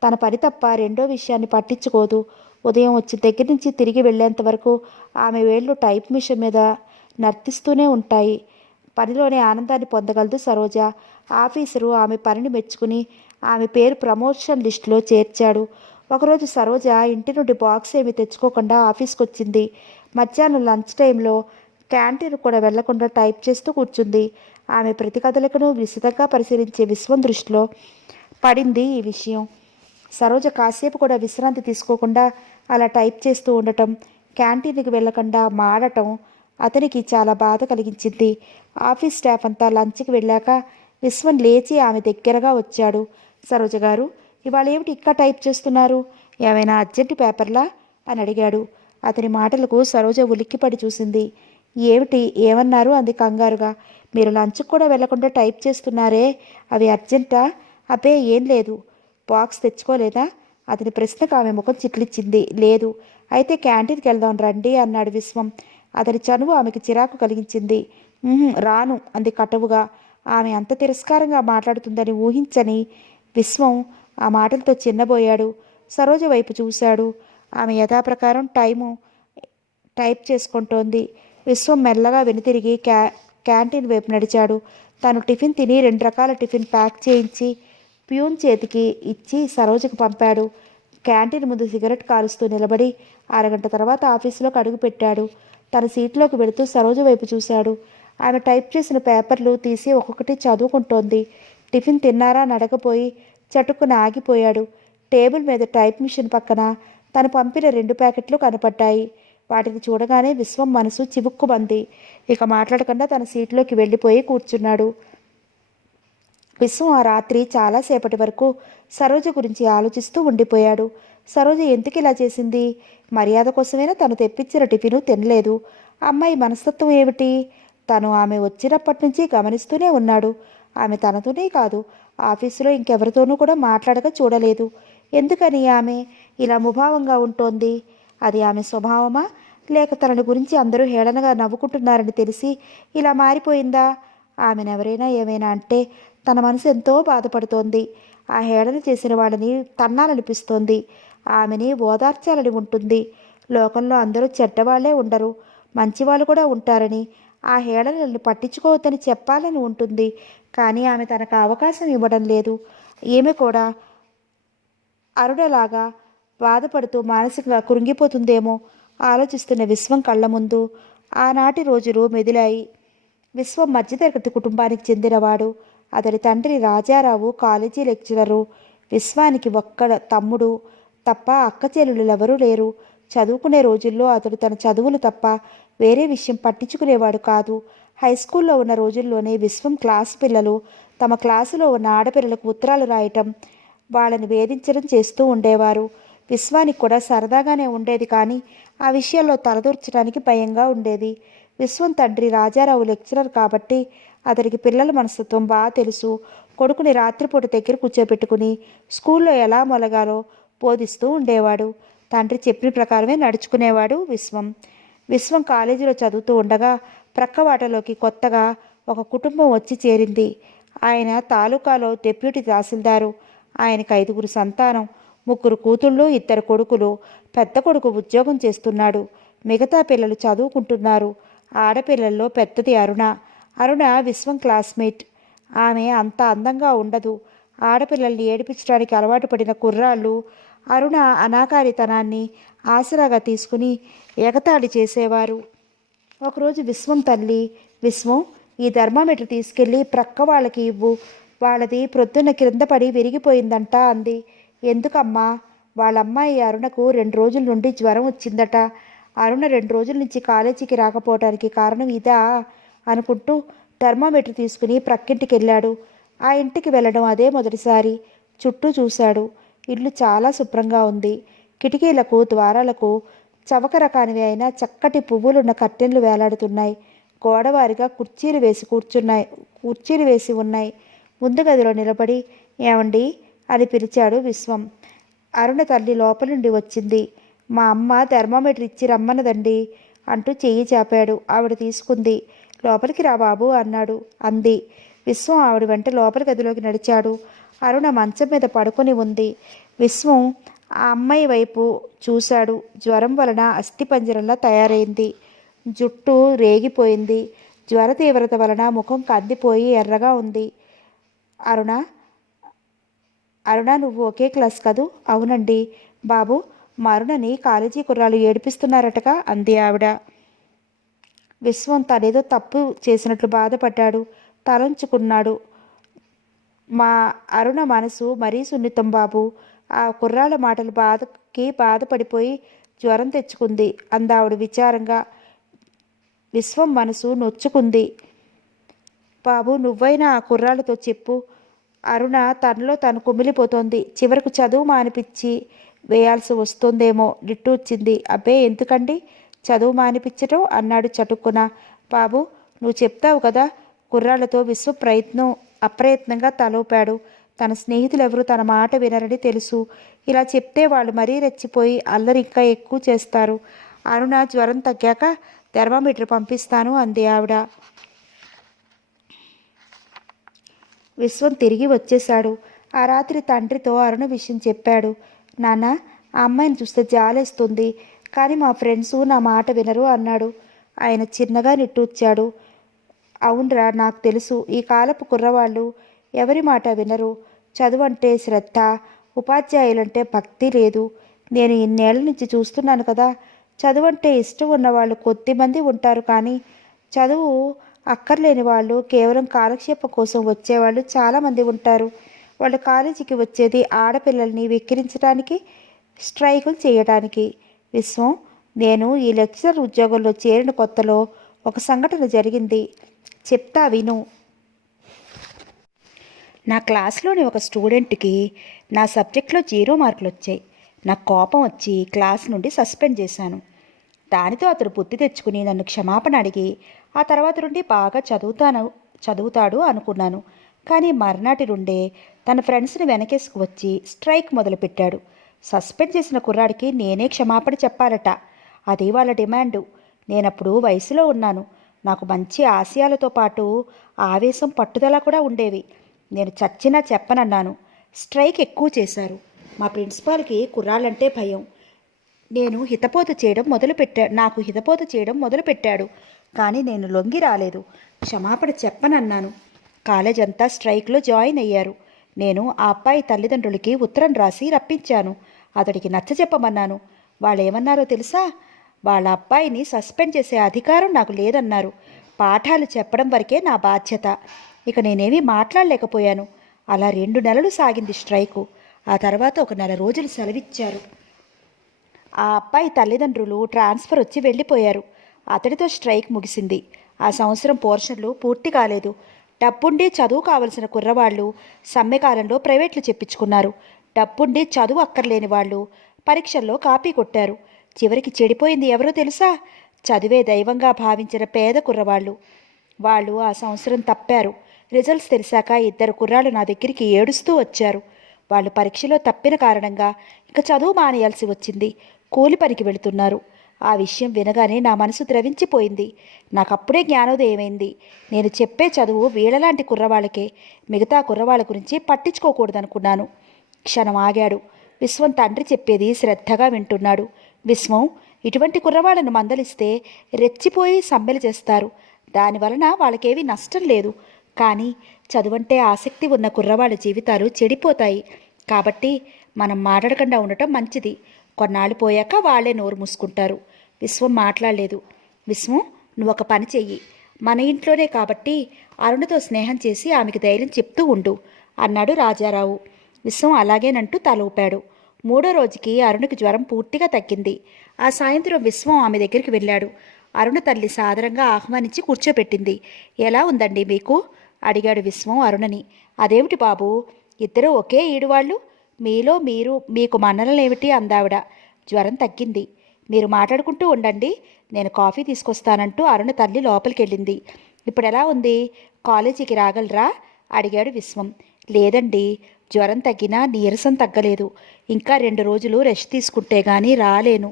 తన పని తప్ప రెండో విషయాన్ని పట్టించుకోదు. ఉదయం వచ్చిన దగ్గర నుంచి తిరిగి వెళ్ళేంత వరకు ఆమె వేళ్ళు టైప్ మిషన్ మీద నర్తిస్తూనే ఉంటాయి. పనిలోనే ఆనందాన్ని పొందగలదు సరోజ. ఆఫీసరు ఆమె పనిని మెచ్చుకుని ఆమె పేరు ప్రమోషన్ లిస్టులో చేర్చాడు. ఒకరోజు సరోజ ఇంటి నుండి బాక్స్ ఏమీ తెచ్చుకోకుండా ఆఫీస్కి వచ్చింది. మధ్యాహ్నం లంచ్ టైంలో క్యాంటీన్ కూడా వెళ్లకుండా టైప్ చేస్తూ కూర్చుంది. ఆమె ప్రతి కదలికను విశదంగా పరిశీలించే విశ్వం దృష్టిలో పడింది ఈ విషయం. సరోజ కాసేపు కూడా విశ్రాంతి తీసుకోకుండా అలా టైప్ చేస్తూ ఉండటం, క్యాంటీన్కి వెళ్లకుండా మాడటం అతనికి చాలా బాధ కలిగించింది. ఆఫీస్ స్టాఫ్ అంతా లంచ్కి వెళ్ళాక విశ్వం లేచి ఆమె దగ్గరగా వచ్చాడు. సరోజ గారు, ఇవాళ ఏమిటి ఇక్కడ టైప్ చేస్తున్నారు? ఏమైనా అర్జెంటు పేపర్లా అని అడిగాడు. అతని మాటలకు సరోజ ఉలిక్కిపడి చూసింది. ఏమిటి, ఏమన్నారు అంది కంగారుగా. మీరు లంచ్కి కూడా వెళ్లకుండా టైప్ చేస్తున్నారే, అవి అర్జెంటా? అబ్బే ఏం లేదు. బాక్స్ తెచ్చుకోలేదా? అతని ప్రశ్నకు ఆమె ముఖం చిట్లిచ్చింది. లేదు. అయితే క్యాంటీన్కి వెళ్దాం రండి అన్నాడు విశ్వం. అతని చనువు ఆమెకు చిరాకు కలిగించింది. రాను అంది కటువుగా. ఆమె అంత తిరస్కారంగా మాట్లాడుతుందని ఊహించని విశ్వం ఆ మాటలతో చిన్నబోయాడు. సరోజ వైపు చూశాడు. ఆమె యథాప్రకారం టైప్ చేసుకుంటోంది. విశ్వం మెల్లగా వెనుతిరిగి క్యాంటీన్ వైపు నడిచాడు. తాను టిఫిన్ తిని 2 రకాల టిఫిన్ ప్యాక్ చేయించి ప్యూన్ చేతికి ఇచ్చి సరోజకు పంపాడు. క్యాంటీన్ ముందు సిగరెట్ కాలుస్తూ నిలబడి అరగంట తర్వాత ఆఫీసులోకి అడుగుపెట్టాడు. తన సీట్లోకి వెళుతూ సరోజ వైపు చూశాడు. ఆమె టైప్ చేసిన పేపర్లు తీసి ఒక్కొక్కటి చదువుకుంటోంది. టిఫిన్ తిన్నారా అని అడగపోయి చటుక్కున ఆగిపోయాడు. టేబుల్ మీద టైప్ మిషన్ పక్కన తను పంపిన 2 ప్యాకెట్లు కనపడ్డాయి. వాటిని చూడగానే విశ్వం మనసు చివుక్కుమంది. ఇక మాట్లాడకుండా తన సీట్లోకి వెళ్ళిపోయి కూర్చున్నాడు. విశ్వం ఆ రాత్రి చాలాసేపటి వరకు సరోజ గురించి ఆలోచిస్తూ ఉండిపోయాడు. సరోజ ఎందుకు ఇలా చేసింది? మర్యాద కోసమైనా తను తెప్పించిన టిఫిను తినలేదు. అమ్మాయి మనస్తత్వం ఏమిటి? తను ఆమె వచ్చినప్పటి నుంచి గమనిస్తూనే ఉన్నాడు. ఆమె తనతోనే కాదు, ఆఫీసులో ఇంకెవరితోనూ కూడా మాట్లాడక చూడలేదు. ఎందుకని ఆమె ఇలా ముభావంగా ఉంటోంది? అది ఆమె స్వభావమా, లేక తనని గురించి అందరూ హేళనగా నవ్వుకుంటున్నారని తెలిసి ఇలా మారిపోయిందా? ఆమెనెవరైనా ఏమైనా అంటే తన మనసు ఎంతో బాధపడుతోంది. ఆ హేళన చేసిన వాళ్ళని తన్నాలనిపిస్తోంది. ఆమెని ఓదార్చాలని ఉంటుంది. లోకంలో అందరూ చెడ్డవాళ్లే ఉండరు, మంచివాళ్ళు కూడా ఉంటారని, ఆ హేళనల్ని పట్టించుకోవద్దని చెప్పాలని ఉంటుంది. కానీ ఆమె తనకు అవకాశం ఇవ్వడం లేదు. ఈమె కూడా అరుడలాగా బాధపడుతూ మానసికంగా కృంగిపోతుందేమో ఆలోచిస్తున్న విశ్వం కళ్ళ ముందు ఆనాటి రోజులు మెదిలాయి. విశ్వం మధ్యతరగతి కుటుంబానికి చెందినవాడు. అతడి తండ్రి రాజారావు కాలేజీ లెక్చరరు. విశ్వానికి ఒక్క తమ్ముడు తప్ప అక్క చెల్లెళ్ళెవరూ లేరు. చదువుకునే రోజుల్లో అతడు తన చదువులు తప్ప వేరే విషయం పట్టించుకునేవాడు కాదు. హై స్కూల్లో ఉన్న రోజుల్లోనే విశ్వం క్లాసు పిల్లలు తమ క్లాసులో ఉన్న ఆడపిల్లలకు ఉత్తరాలు రాయటం, వాళ్ళని వేధించడం చేస్తూ ఉండేవారు. విశ్వానికి కూడా సరదాగానే ఉండేది, కానీ ఆ విషయాల్లో తలదూర్చడానికి భయంగా ఉండేది. విశ్వం తండ్రి రాజారావు లెక్చరర్ కాబట్టి అతనికి పిల్లల మనస్తత్వం బాగా తెలుసు. కొడుకుని రాత్రిపూట దగ్గర కూర్చోబెట్టుకుని స్కూల్లో ఎలా మొలగాలో బోధిస్తూ ఉండేవాడు. తండ్రి చెప్పిన ప్రకారమే నడుచుకునేవాడు విశ్వం కాలేజీలో చదువుతూ ఉండగా ప్రక్కవాటలోకి కొత్తగా ఒక కుటుంబం వచ్చి చేరింది. ఆయన తాలూకాలో డెప్యూటీ తహసీల్దారు. ఆయనకు 5గురు సంతానం, 3 కూతుళ్ళు, 2 కొడుకులు. పెద్ద కొడుకు ఉద్యోగం చేస్తున్నాడు. మిగతా పిల్లలు చదువుకుంటున్నారు. ఆడపిల్లల్లో పెద్దది అరుణ. విశ్వం క్లాస్మేట్. ఆమె అంత అందంగా ఉండదు. ఆడపిల్లల్ని ఏడిపించడానికి అలవాటు పడిన కుర్రాళ్ళు అరుణ అనాకారితనాన్ని ఆసరాగా తీసుకుని ఎగతాళి చేసేవారు. ఒకరోజు విశ్వం తల్లి, విశ్వం, ఈ థర్మామీటర్ తీసుకెళ్ళి ప్రక్క వాళ్ళకి ఇవ్వు, వాళ్ళది ప్రొద్దున క్రింద పడి విరిగిపోయిందంట అంది. ఎందుకమ్మా? వాళ్ళ అమ్మాయి అరుణకు 2 రోజుల నుండి జ్వరం వచ్చిందట. అరుణ 2 రోజుల నుంచి కాలేజీకి రాకపోవటానికి కారణం ఇదా అనుకుంటూ థర్మామీటర్ తీసుకుని ప్రక్కింటికి వెళ్ళాడు. ఆ ఇంటికి వెళ్ళడం అదే మొదటిసారి. చుట్టూ చూశాడు. ఇల్లు చాలా శుభ్రంగా ఉంది. కిటికీలకు ద్వారాలకు చవక రకానివి అయినా చక్కటి పువ్వులున్న కర్టెన్లు వేలాడుతున్నాయి. గోడవారిగా కుర్చీలు వేసి ఉన్నాయి. ముందు గదిలో నిలబడి ఏమండి అని పిలిచాడు విశ్వం. అరుణ తల్లి లోపల నుండి వచ్చింది. మా అమ్మ థర్మామీటర్ ఇచ్చి రమ్మన్నదండి అంటూ చెయ్యి చాపాడు. ఆవిడ తీసుకుంది. లోపలికి రా బాబు అంది. విశ్వం ఆవిడ వెంట లోపలి గదిలోకి నడిచాడు. అరుణ మంచం మీద పడుకొని ఉంది. విశ్వం ఆ అమ్మాయి వైపు చూశాడు. జ్వరం వలన అస్థిపంజరంలా తయారైంది. జుట్టు రేగిపోయింది. జ్వర తీవ్రత వలన ముఖం కందిపోయి ఎర్రగా ఉంది. అరుణ అరుణ నువ్వు ఒకే క్లాస్ కదూ? అవునండి. బాబు, మా అరుణని కాలేజీ కుర్రాళ్ళు ఏడిపిస్తున్నారటగా అంది ఆవిడ. విశ్వం తనేదో తప్పు చేసినట్లు బాధపడ్డాడు. తలంచుకున్నాడు. మా అరుణ మనసు మరీ సున్నితం బాబు. ఆ కుర్రాళ్ళ మాటలు బాధపడిపోయి జ్వరం తెచ్చుకుంది అందావిడ విచారంగా. విశ్వం మనసు నొచ్చుకుంది. బాబు, నువ్వైనా ఆ కుర్రాళ్ళతో చెప్పు. అరుణ తనలో తను కుమిలిపోతోంది. చివరకు చదువు మానిపించి వేయాల్సి వస్తుందేమో నిట్టూర్చింది. అబ్బే, ఎందుకండి చదువు మానిపించటం అన్నాడు చటుక్కున. బాబు, నువ్వు చెప్తావు కదా కుర్రాళ్లతో. విశ్వ అప్రయత్నంగా తలూపాడు. తన స్నేహితులెవరూ తన మాట వినరని తెలుసు. ఇలా చెప్తే వాళ్ళు మరీ రెచ్చిపోయి అల్లరి ఇంకా ఎక్కువ చేస్తారు. అరుణ జ్వరం తగ్గాక థర్మామీటర్ పంపిస్తాను అంది ఆవిడ. విశ్వం తిరిగి వచ్చేశాడు. ఆ రాత్రి తండ్రితో అరుణ విషయం చెప్పాడు. నాన్న, ఆ అమ్మాయిని చూస్తే జాలేస్తుంది, కానీ మా ఫ్రెండ్స్ నా మాట వినరు అన్నాడు. ఆయన చిన్నగా నిట్టూర్చాడు. అవునరా, నాకు తెలుసు. ఈ కాలపు కుర్రవాళ్ళు ఎవరి మాట వినరు. చదువంటే శ్రద్ధ, ఉపాధ్యాయులంటే భక్తి లేదు. నేను ఇన్నేళ్ల నుంచి చూస్తున్నాను కదా. చదువంటే ఇష్టం ఉన్నవాళ్ళు కొద్దిమంది ఉంటారు, కానీ చదువు అక్కర్లేని వాళ్ళు, కేవలం కాలక్షేపం కోసం వచ్చేవాళ్ళు చాలామంది ఉంటారు. వాళ్ళు కాలేజీకి వచ్చేది ఆడపిల్లల్ని వెక్కిరించడానికి, స్ట్రైకులు చేయడానికి. విశ్వం, నేను ఈ లెక్చరర్ ఉద్యోగంలో చేరిన కొత్తలో ఒక సంఘటన జరిగింది, చెప్తా విను. నా క్లాస్లోని ఒక స్టూడెంట్కి నా సబ్జెక్ట్లో 0 మార్కులు వచ్చాయి. నాకు కోపం వచ్చి క్లాస్ నుండి సస్పెండ్ చేశాను. దానితో అతడు బుద్ధి తెచ్చుకుని నన్ను క్షమాపణ అడిగి ఆ తర్వాత నుండి బాగా చదువుతాడు అనుకున్నాను. కానీ మర్నాటి నుండే తన ఫ్రెండ్స్ని వెనకేసుకు వచ్చి స్ట్రైక్ మొదలుపెట్టాడు. సస్పెండ్ చేసిన కుర్రాడికి నేనే క్షమాపణ చెప్పాలట. అది వాళ్ళ డిమాండు. నేనప్పుడు వయసులో ఉన్నాను. నాకు మంచి ఆశయాలతో పాటు ఆవేశం, పట్టుదల కూడా ఉండేవి. నేను చచ్చినా చెప్పనన్నాను. స్ట్రైక్ ఎక్కువ చేశారు. మా ప్రిన్సిపాల్కి కుర్రాళ్ళంటే భయం. నాకు హితబోధ చేయడం మొదలుపెట్టాడు. కానీ నేను లొంగి రాలేదు. క్షమాపణ చెప్పనన్నాను. కాలేజ్ అంతా స్ట్రైక్లో జాయిన్ అయ్యారు. నేను ఆ అబ్బాయి తల్లిదండ్రులకి ఉత్తరం రాసి రప్పించాను. అతడికి నచ్చజెప్పమన్నాను. వాళ్ళు ఏమన్నారో తెలుసా? వాళ్ళ అబ్బాయిని సస్పెండ్ చేసే అధికారం నాకు లేదన్నారు. పాఠాలు చెప్పడం వరకే నా బాధ్యత. ఇక నేనేమీ మాట్లాడలేకపోయాను. అలా 2 నెలలు సాగింది స్ట్రైకు. ఆ తర్వాత ఒక 1 నెల రోజులు సెలవిచ్చారు. ఆ అబ్బాయి తల్లిదండ్రులు ట్రాన్స్ఫర్ వచ్చి వెళ్ళిపోయారు. అతడితో స్ట్రైక్ ముగిసింది. ఆ సంవత్సరం పోర్షన్లు పూర్తి కాలేదు. డబ్బుండి చదువు కావలసిన కుర్రవాళ్ళు సమ్మెకాలంలో ప్రైవేట్లు చెప్పించుకున్నారు. డబ్బుండి చదువు అక్కర్లేని వాళ్ళు పరీక్షల్లో కాపీ కొట్టారు. చివరికి చెడిపోయింది ఎవరో తెలుసా? చదివే దైవంగా భావించిన పేద కుర్రవాళ్ళు. వాళ్ళు ఆ సంవత్సరం తప్పారు. రిజల్ట్స్ తెలిసాక 2 కుర్రాళ్ళు నా దగ్గరికి ఏడుస్తూ వచ్చారు. వాళ్ళు పరీక్షలో తప్పిన కారణంగా ఇక చదువు మానేయాల్సి వచ్చింది. కూలి పనికి వెళుతున్నారు. ఆ విషయం వినగానే నా మనసు ద్రవించిపోయింది. నాకప్పుడే జ్ఞానోదయమైంది. నేను చెప్పే చదువు వీళ్ళలాంటి కుర్రవాళ్ళకే, మిగతా కుర్రవాళ్ళ గురించి పట్టించుకోకూడదనుకున్నాను. క్షణం ఆగాడు. విశ్వం తండ్రి చెప్పేది శ్రద్ధగా వింటున్నాడు. విశ్వం, ఇటువంటి కుర్రవాళ్ళను మందలిస్తే రెచ్చిపోయి సమ్మెలు చేస్తారు. దానివలన వాళ్ళకేమీ నష్టం లేదు. కానీ చదువంటే ఆసక్తి ఉన్న కుర్రవాళ్ళ జీవితాలు చెడిపోతాయి. కాబట్టి మనం మాట్లాడకుండా ఉండటం మంచిది. కొన్నాళ్ళు పోయాక వాళ్ళే నోరు మూసుకుంటారు. విశ్వం మాట్లాడలేదు. విశ్వం, నువ్వు ఒక పని చెయ్యి. మన ఇంట్లోనే కాబట్టి అరుణతో స్నేహం చేసి ఆమెకి ధైర్యం చెప్తూ ఉండు అన్నాడు రాజారావు. విశ్వం అలాగేనంటూ తల ఊపాడు. 3వ రోజుకి అరుణకి జ్వరం పూర్తిగా తగ్గింది. ఆ సాయంత్రం విశ్వం ఆమె దగ్గరికి వెళ్ళాడు. అరుణ తల్లి సాదరంగా ఆహ్వానించి కూర్చోబెట్టింది. ఎలా ఉందండి మీకు అడిగాడు విశ్వం అరుణని. అదేమిటి బాబూ, ఇద్దరూ ఒకే ఈడువాళ్ళు, మీలో మీరు మీకు మన్ననలేమిటి అందావిడ. జ్వరం తగ్గింది, మీరు మాట్లాడుకుంటూ ఉండండి, నేను కాఫీ తీసుకొస్తానంటూ అరుణ తల్లి లోపలికెళ్ళింది. ఇప్పుడు ఎలా ఉంది, కాలేజీకి రాగలరా అడిగాడు విశ్వం. లేదండి, జ్వరం తగ్గినా నీరసం తగ్గలేదు. ఇంకా 2 రోజులు రెస్ట్ తీసుకుంటే గానీ రాలేను.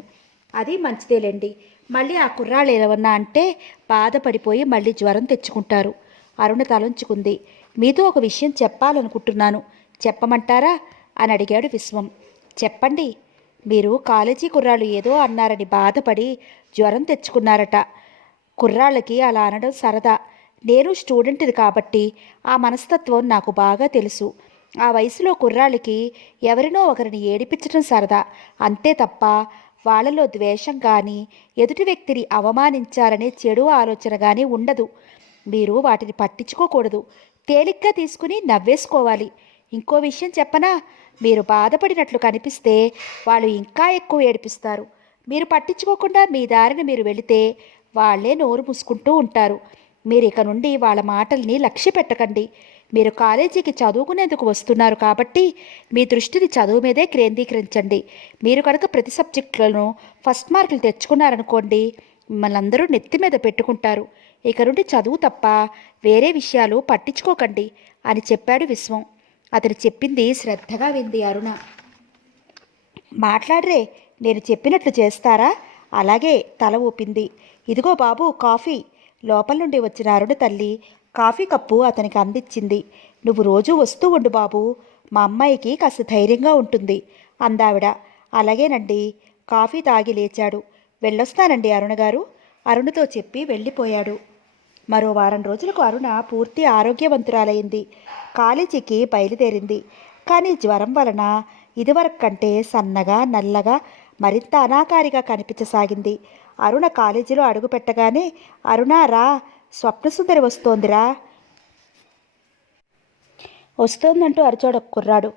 అది మంచిదేలేండి. మళ్ళీ ఆ కుర్రాళ్ళు ఏమన్నా అంటే బాధపడిపోయి మళ్ళీ జ్వరం తెచ్చుకుంటారు. అరుణ తలంచుకుంది. మీతో ఒక విషయం చెప్పాలనుకుంటున్నాను, చెప్పమంటారా అని అడిగాడు విశ్వం. చెప్పండి. మీరు కాలేజీ కుర్రాళ్ళు ఏదో అన్నారని బాధపడి జ్వరం తెచ్చుకున్నారట. కుర్రాళ్ళకి అలా అనడం సరదా. నేను స్టూడెంట్ది కాబట్టి ఆ మనస్తత్వం నాకు బాగా తెలుసు. ఆ వయసులో కుర్రాళ్ళకి ఎవరినో ఒకరిని ఏడిపించడం సరదా, అంతే తప్ప వాళ్ళలో ద్వేషం కానీ ఎదుటి వ్యక్తిని అవమానించాలనే చెడు ఆలోచన కానీ ఉండదు. మీరు వాటిని పట్టించుకోకూడదు. తేలిగ్గా తీసుకుని నవ్వేసుకోవాలి. ఇంకో విషయం చెప్పనా, మీరు బాధపడినట్లు కనిపిస్తే వాళ్ళు ఇంకా ఎక్కువ ఏడిపిస్తారు. మీరు పట్టించుకోకుండా మీ దారిని మీరు వెళితే వాళ్ళే నోరు మూసుకుంటూ ఉంటారు. మీరు ఇక నుండి వాళ్ళ మాటల్ని లక్ష్య పెట్టకండి. మీరు కాలేజీకి చదువుకునేందుకు వస్తున్నారు కాబట్టి మీ దృష్టిని చదువు మీదే కేంద్రీకరించండి. మీరు కనుక ప్రతి సబ్జెక్టులను ఫస్ట్ మార్కులు తెచ్చుకున్నారనుకోండి, మిమ్మల్ని అందరూ నెత్తి మీద పెట్టుకుంటారు. ఇక నుండి చదువు తప్ప వేరే విషయాలు పట్టించుకోకండి అని చెప్పాడు విశ్వం. అతను చెప్పింది శ్రద్ధగా వింది అరుణ. మాట్లాడరే, నేను చెప్పినట్లు చేస్తారా? అలాగే తల ఊపింది. ఇదిగో బాబు కాఫీ. లోపల నుండి వచ్చిన అరుణ తల్లి కాఫీ కప్పు అతనికి అందించింది. నువ్వు రోజూ వస్తూ ఉండు బాబు, మా అమ్మాయికి కాస్త ధైర్యంగా ఉంటుంది అందావిడ. అలాగేనండి. కాఫీ తాగి లేచాడు. వెళ్ళొస్తానండి అరుణగారు అరుణతో చెప్పి వెళ్ళిపోయాడు. మరో వారం రోజులకు అరుణ పూర్తి ఆరోగ్యవంతురాలైంది. కాలేజీకి బయలుదేరింది. కానీ జ్వరం వలన ఇదివరకు కంటే సన్నగా నల్లగా మరింత అనాకారిగా కనిపించసాగింది. అరుణ కాలేజీలో అడుగుపెట్టగానే అరుణ రా, స్వప్నసుందరి వస్తోందిరా వస్తోందంటూ అరిచాడు ఒక కుర్రాడు.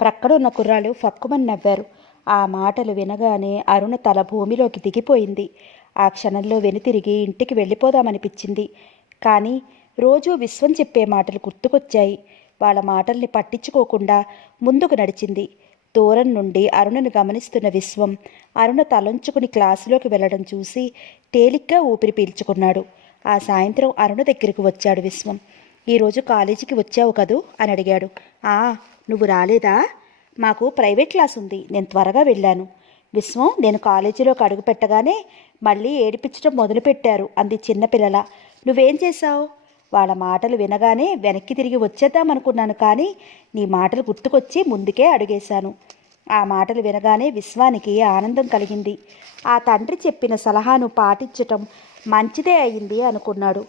ప్రక్కడున్న కుర్రాళ్ళు ఫక్కుమని నవ్వారు. ఆ మాటలు వినగానే అరుణ తల భూమిలోకి దిగిపోయింది. ఆ క్షణంలో వెనుతిరిగి ఇంటికి వెళ్ళిపోదామనిపించింది. కానీ రోజూ విశ్వం చెప్పే మాటలు గుర్తుకొచ్చాయి. వాళ్ళ మాటల్ని పట్టించుకోకుండా ముందుకు నడిచింది. దూరం నుండి అరుణను గమనిస్తున్న విశ్వం అరుణ తలంచుకుని క్లాసులోకి వెళ్ళడం చూసి తేలిగ్గా ఊపిరి పీల్చుకున్నాడు. ఆ సాయంత్రం అరుణ దగ్గరికి వచ్చాడు విశ్వం. ఈరోజు కాలేజీకి వచ్చావు కదూ అని అడిగాడు. ఆ, నువ్వు రాలేదా? మాకు ప్రైవేట్ క్లాస్ ఉంది, నేను త్వరగా వెళ్ళాను. విశ్వం, నేను కాలేజీలోకి అడుగు పెట్టగానే మళ్ళీ ఏడిపించడం మొదలుపెట్టారు అంది చిన్నపిల్లల. నువ్వేం చేశావు? వాళ్ళ మాటలు వినగానే వెనక్కి తిరిగి వచ్చేద్దామనుకున్నాను, కానీ నీ మాటలు గుర్తుకొచ్చి ముందుకే అడుగేశాను. ఆ మాటలు వినగానే విశ్వానికి ఆనందం కలిగింది. ఆ తండ్రి చెప్పిన సలహాను పాటించటం మంచిదే అయింది అనుకున్నాడు.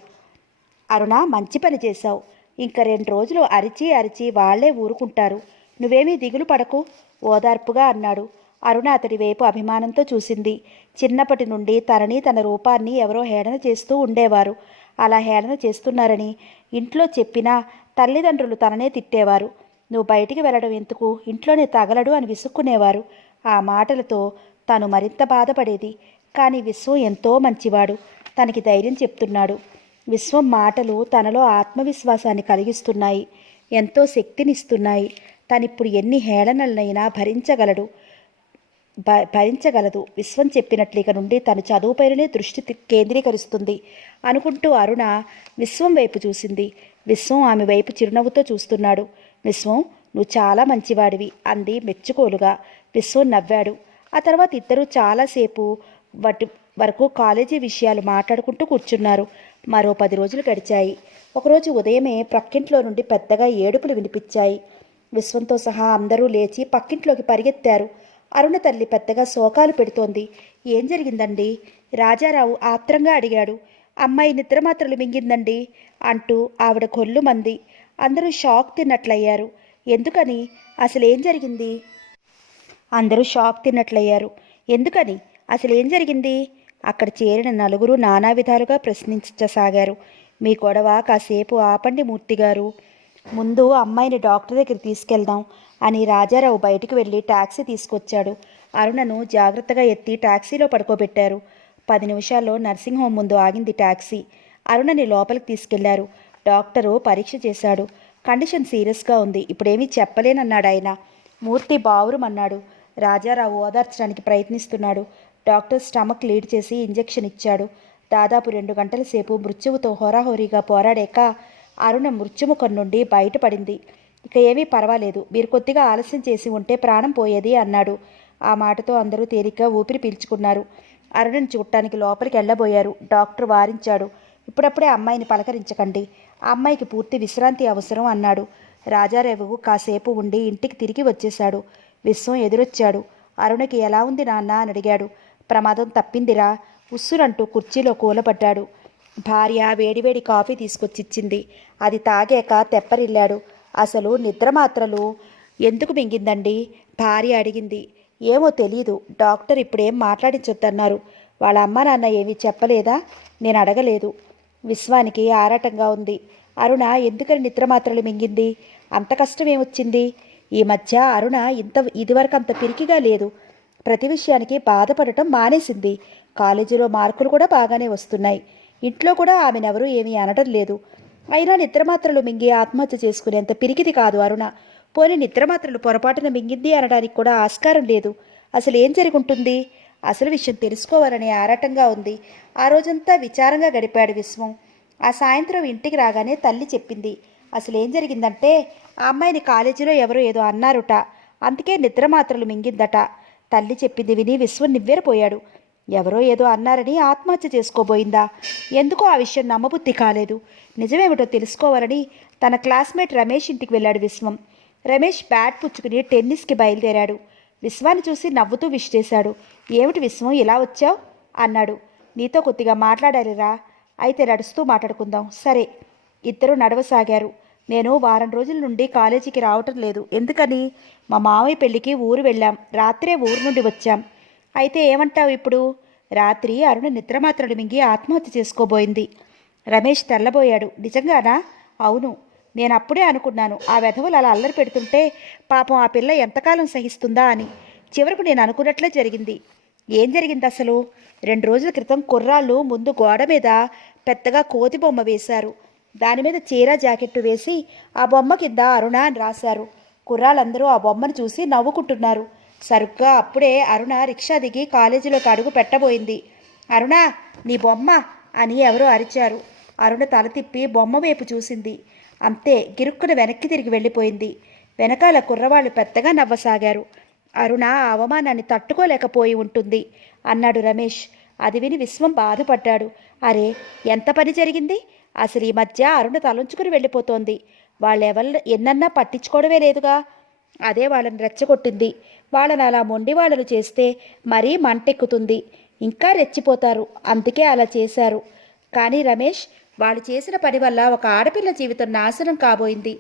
అరుణ, మంచి పని చేశావు. ఇంకా 2 రోజులు అరిచి అరిచి వాళ్లే ఊరుకుంటారు. నువ్వేమీ దిగులు పడకు ఓదార్పుగా అన్నాడు. అరుణ అతడి వైపు అభిమానంతో చూసింది. చిన్నప్పటి నుండి తనని తన రూపాన్ని ఎవరో హేళన చేస్తూ ఉండేవారు. అలా హేళన చేస్తున్నారని ఇంట్లో చెప్పినా తల్లిదండ్రులు తననే తిట్టేవారు. నువ్వు బయటికి వెళ్ళడం ఎందుకు, ఇంట్లోనే తగలడు అని విసుక్కునేవారు. ఆ మాటలతో తను మరింత బాధపడేది. కానీ విశ్వం ఎంతో మంచివాడు, తనకి ధైర్యం చెప్తున్నాడు. విశ్వం మాటలు తనలో ఆత్మవిశ్వాసాన్ని కలిగిస్తున్నాయి, ఎంతో శక్తినిస్తున్నాయి. తనిప్పుడు ఎన్ని హేళనలనైనా భరించగలదు. విశ్వం చెప్పినట్లు ఇక నుండి తను చదువుపైనే దృష్టి కేంద్రీకరిస్తుంది అనుకుంటూ అరుణ విశ్వం వైపు చూసింది. విశ్వం ఆమె వైపు చిరునవ్వుతో చూస్తున్నాడు. విశ్వం, నువ్వు చాలా మంచివాడివి అంది మెచ్చుకోలుగా. విశ్వం నవ్వాడు. ఆ తర్వాత ఇద్దరూ చాలాసేపు వరకు కాలేజీ విషయాలు మాట్లాడుకుంటూ కూర్చున్నారు. మరో 10 రోజులు గడిచాయి. ఒకరోజు ఉదయమే ప్రక్కింట్లో నుండి పెద్దగా ఏడుపులు వినిపించాయి. విశ్వంతో సహా అందరూ లేచి పక్కింట్లోకి పరిగెత్తారు. అరుణ తల్లి పెద్దగా శోకాలు పెడుతోంది. ఏం జరిగిందండి? రాజారావు ఆత్రంగా అడిగాడు. అమ్మాయి నిద్రమాత్రలు మింగిందండి అంటూ ఆవిడ కొల్లుమంది. అందరూ షాక్ తిన్నట్లయ్యారు. ఎందుకని? అసలేం జరిగింది? అందరూ షాక్ తిన్నట్లయ్యారు. ఎందుకని? అసలేం జరిగింది? అక్కడ చేరిన నలుగురు నానా విధాలుగా ప్రశ్నించసాగారు. మీ గొడవ కాసేపు ఆపండి మూర్తిగారు. ముందు అమ్మాయిని డాక్టర్ దగ్గర తీసుకెళ్దాం అని రాజారావు బయటికి వెళ్ళి టాక్సీ తీసుకొచ్చాడు. అరుణను జాగ్రత్తగా ఎత్తి టాక్సీలో పడుకోబెట్టారు. 10 నిమిషాల్లో నర్సింగ్ హోమ్ ముందు ఆగింది టాక్సీ. అరుణని లోపలికి తీసుకెళ్లారు. డాక్టరు పరీక్ష చేశాడు. కండిషన్ సీరియస్గా ఉంది. ఇప్పుడేమీ చెప్పలేనన్నాడు ఆయన. మూర్తి బావురుమన్నాడు. రాజారావు ఓదార్చడానికి ప్రయత్నిస్తున్నాడు. డాక్టర్ స్టమక్ లీడ్ చేసి ఇంజెక్షన్ ఇచ్చాడు. దాదాపు 2 గంటల సేపు మృత్యువుతో హోరాహోరీగా పోరాడాక అరుణ మృత్యుముఖం నుండి బయటపడింది. ఇక ఏమీ పర్వాలేదు, మీరు కొద్దిగా ఆలస్యం చేసి ఉంటే ప్రాణం పోయేది అన్నాడు. ఆ మాటతో అందరూ తేలిగ్గా ఊపిరి పీల్చుకున్నారు. అరుణను చూడటానికి లోపలికి వెళ్ళబోయారు. డాక్టర్ వారించాడు. ఇప్పుడప్పుడే అమ్మాయిని పలకరించకండి, ఆ అమ్మాయికి పూర్తి విశ్రాంతి అవసరం అన్నాడు. రాజారావు కాసేపు ఉండి ఇంటికి తిరిగి వచ్చేశాడు. విశ్వం ఎదురొచ్చాడు. అరుణకి ఎలా ఉంది నాన్న అని అడిగాడు. ప్రమాదం తప్పిందిరా, ఉస్సురంటూ కుర్చీలో కూలబడ్డాడు. భార్య వేడివేడి కాఫీ తీసుకొచ్చిచ్చింది. అది తాగాక తెప్పరిల్లాడు. అసలు నిద్రమాత్రలు ఎందుకు మింగిందండి? భార్య అడిగింది. ఏమో తెలీదు, డాక్టర్ ఇప్పుడేం మాట్లాడించొద్దన్నారు. వాళ్ళ అమ్మ నాన్న ఏమీ చెప్పలేదా? నేను అడగలేదు. విశ్వానికి ఆరాటంగా ఉంది. అరుణ ఎందుకని నిద్రమాత్రలు మింగింది? అంత కష్టం ఏమొచ్చింది? ఈ మధ్య అరుణ ఇదివరకు అంత పిరికిగా లేదు. ప్రతి విషయానికి బాధపడటం మానేసింది. కాలేజీలో మార్కులు కూడా బాగానే వస్తున్నాయి. ఇంట్లో కూడా ఆమెనెవరూ ఏమీ అనడం లేదు. అయినా నిద్రమాత్రలు మింగి ఆత్మహత్య చేసుకునేంత పిరికిది కాదు అరుణ. పోనీ నిద్రమాత్రలు పొరపాటున మింగింది అనడానికి కూడా ఆస్కారం లేదు. అసలు ఏం జరుగుంటుంది? అసలు విషయం తెలుసుకోవాలని ఆరాటంగా ఉంది. ఆ రోజంతా విచారంగా గడిపాడు విశ్వం. ఆ సాయంత్రం ఇంటికి రాగానే తల్లి చెప్పింది. అసలేం జరిగిందంటే ఆ అమ్మాయిని కాలేజీలో ఎవరో ఏదో అన్నారుట, అందుకే నిద్రమాత్రలు మింగిందట. తల్లి చెప్పింది విని విశ్వం నివ్వెరపోయాడు. ఎవరో ఏదో అన్నారని ఆత్మహత్య చేసుకోబోయిందా? ఎందుకో ఆ విషయం నమ్మబుద్ధి కాలేదు. నిజమేమిటో తెలుసుకోవాలని తన క్లాస్మేట్ రమేష్ ఇంటికి వెళ్ళాడు విశ్వం. రమేష్ బ్యాట్ పుచ్చుకుని టెన్నిస్కి బయలుదేరాడు. విశ్వాన్ని చూసి నవ్వుతూ విష్ చేశాడు. ఏమిటి విశ్వం ఇలా వచ్చావు అన్నాడు. నీతో కొద్దిగా మాట్లాడాలిరా. అయితే నడుస్తూ మాట్లాడుకుందాం. సరే. ఇద్దరూ నడవసాగారు. నేను వారం రోజుల నుండి కాలేజీకి రావటం లేదు. ఎందుకని? మా మామయ్య పెళ్ళికి ఊరు వెళ్ళాం. రాత్రే ఊరు నుండి వచ్చాం. అయితే ఏమంటావు ఇప్పుడు? రాత్రి అరుణ నిద్రమాత్రలు మింగి ఆత్మహత్య చేసుకోబోయింది. రమేష్ తెల్లబోయాడు. నిజంగానా? అవును. నేను అప్పుడే అనుకున్నాను, ఆ వెధవలు అలా అల్లరి పెడుతుంటే పాపం ఆ పిల్ల ఎంతకాలం సహిస్తుందా అని. చివరకు నేను అనుకున్నట్లే జరిగింది. ఏం జరిగింది అసలు? 2 రోజుల క్రితం కుర్రాళ్ళు ముందు గోడ మీద పెద్దగా కోతి బొమ్మ వేశారు. దాని మీద చీర జాకెట్టు వేసి ఆ బొమ్మ కింద అరుణ అని రాశారు. కుర్రాళ్ళందరూ ఆ బొమ్మను చూసి నవ్వుకుంటున్నారు. సరుగ్గా అప్పుడే అరుణ రిక్షా దిగి కాలేజీలోకి అడుగు పెట్టబోయింది. అరుణ, నీ బొమ్మ అని ఎవరో అరిచారు. అరుణ తల తిప్పి బొమ్మ వైపు చూసింది. అంతే, గిరుక్కున వెనక్కి తిరిగి వెళ్ళిపోయింది. వెనకాల కుర్రవాళ్ళు పెద్దగా నవ్వసాగారు. అరుణ ఆ అవమానాన్ని తట్టుకోలేకపోయి ఉంటుంది అన్నాడు రమేష్. అది విని విశ్వం బాధపడ్డాడు. అరే, ఎంత పని జరిగింది! అసలు ఈ మధ్య అరుణ తలంచుకుని వెళ్ళిపోతోంది. వాళ్ళెవరు ఎన్నన్నా పట్టించుకోవడమే లేదుగా. అదే వాళ్ళని రెచ్చగొట్టింది. వాళ్ళని అలా మొండి వాళ్ళను చేస్తే మరీ మంటెక్కుతుంది. ఇంకా రెచ్చిపోతారు. అందుకే అలా చేశారు. కానీ రమేష్, వాళ్ళు చేసిన పని వల్ల ఒక ఆడపిల్ల జీవితం నాశనం కాబోయింది.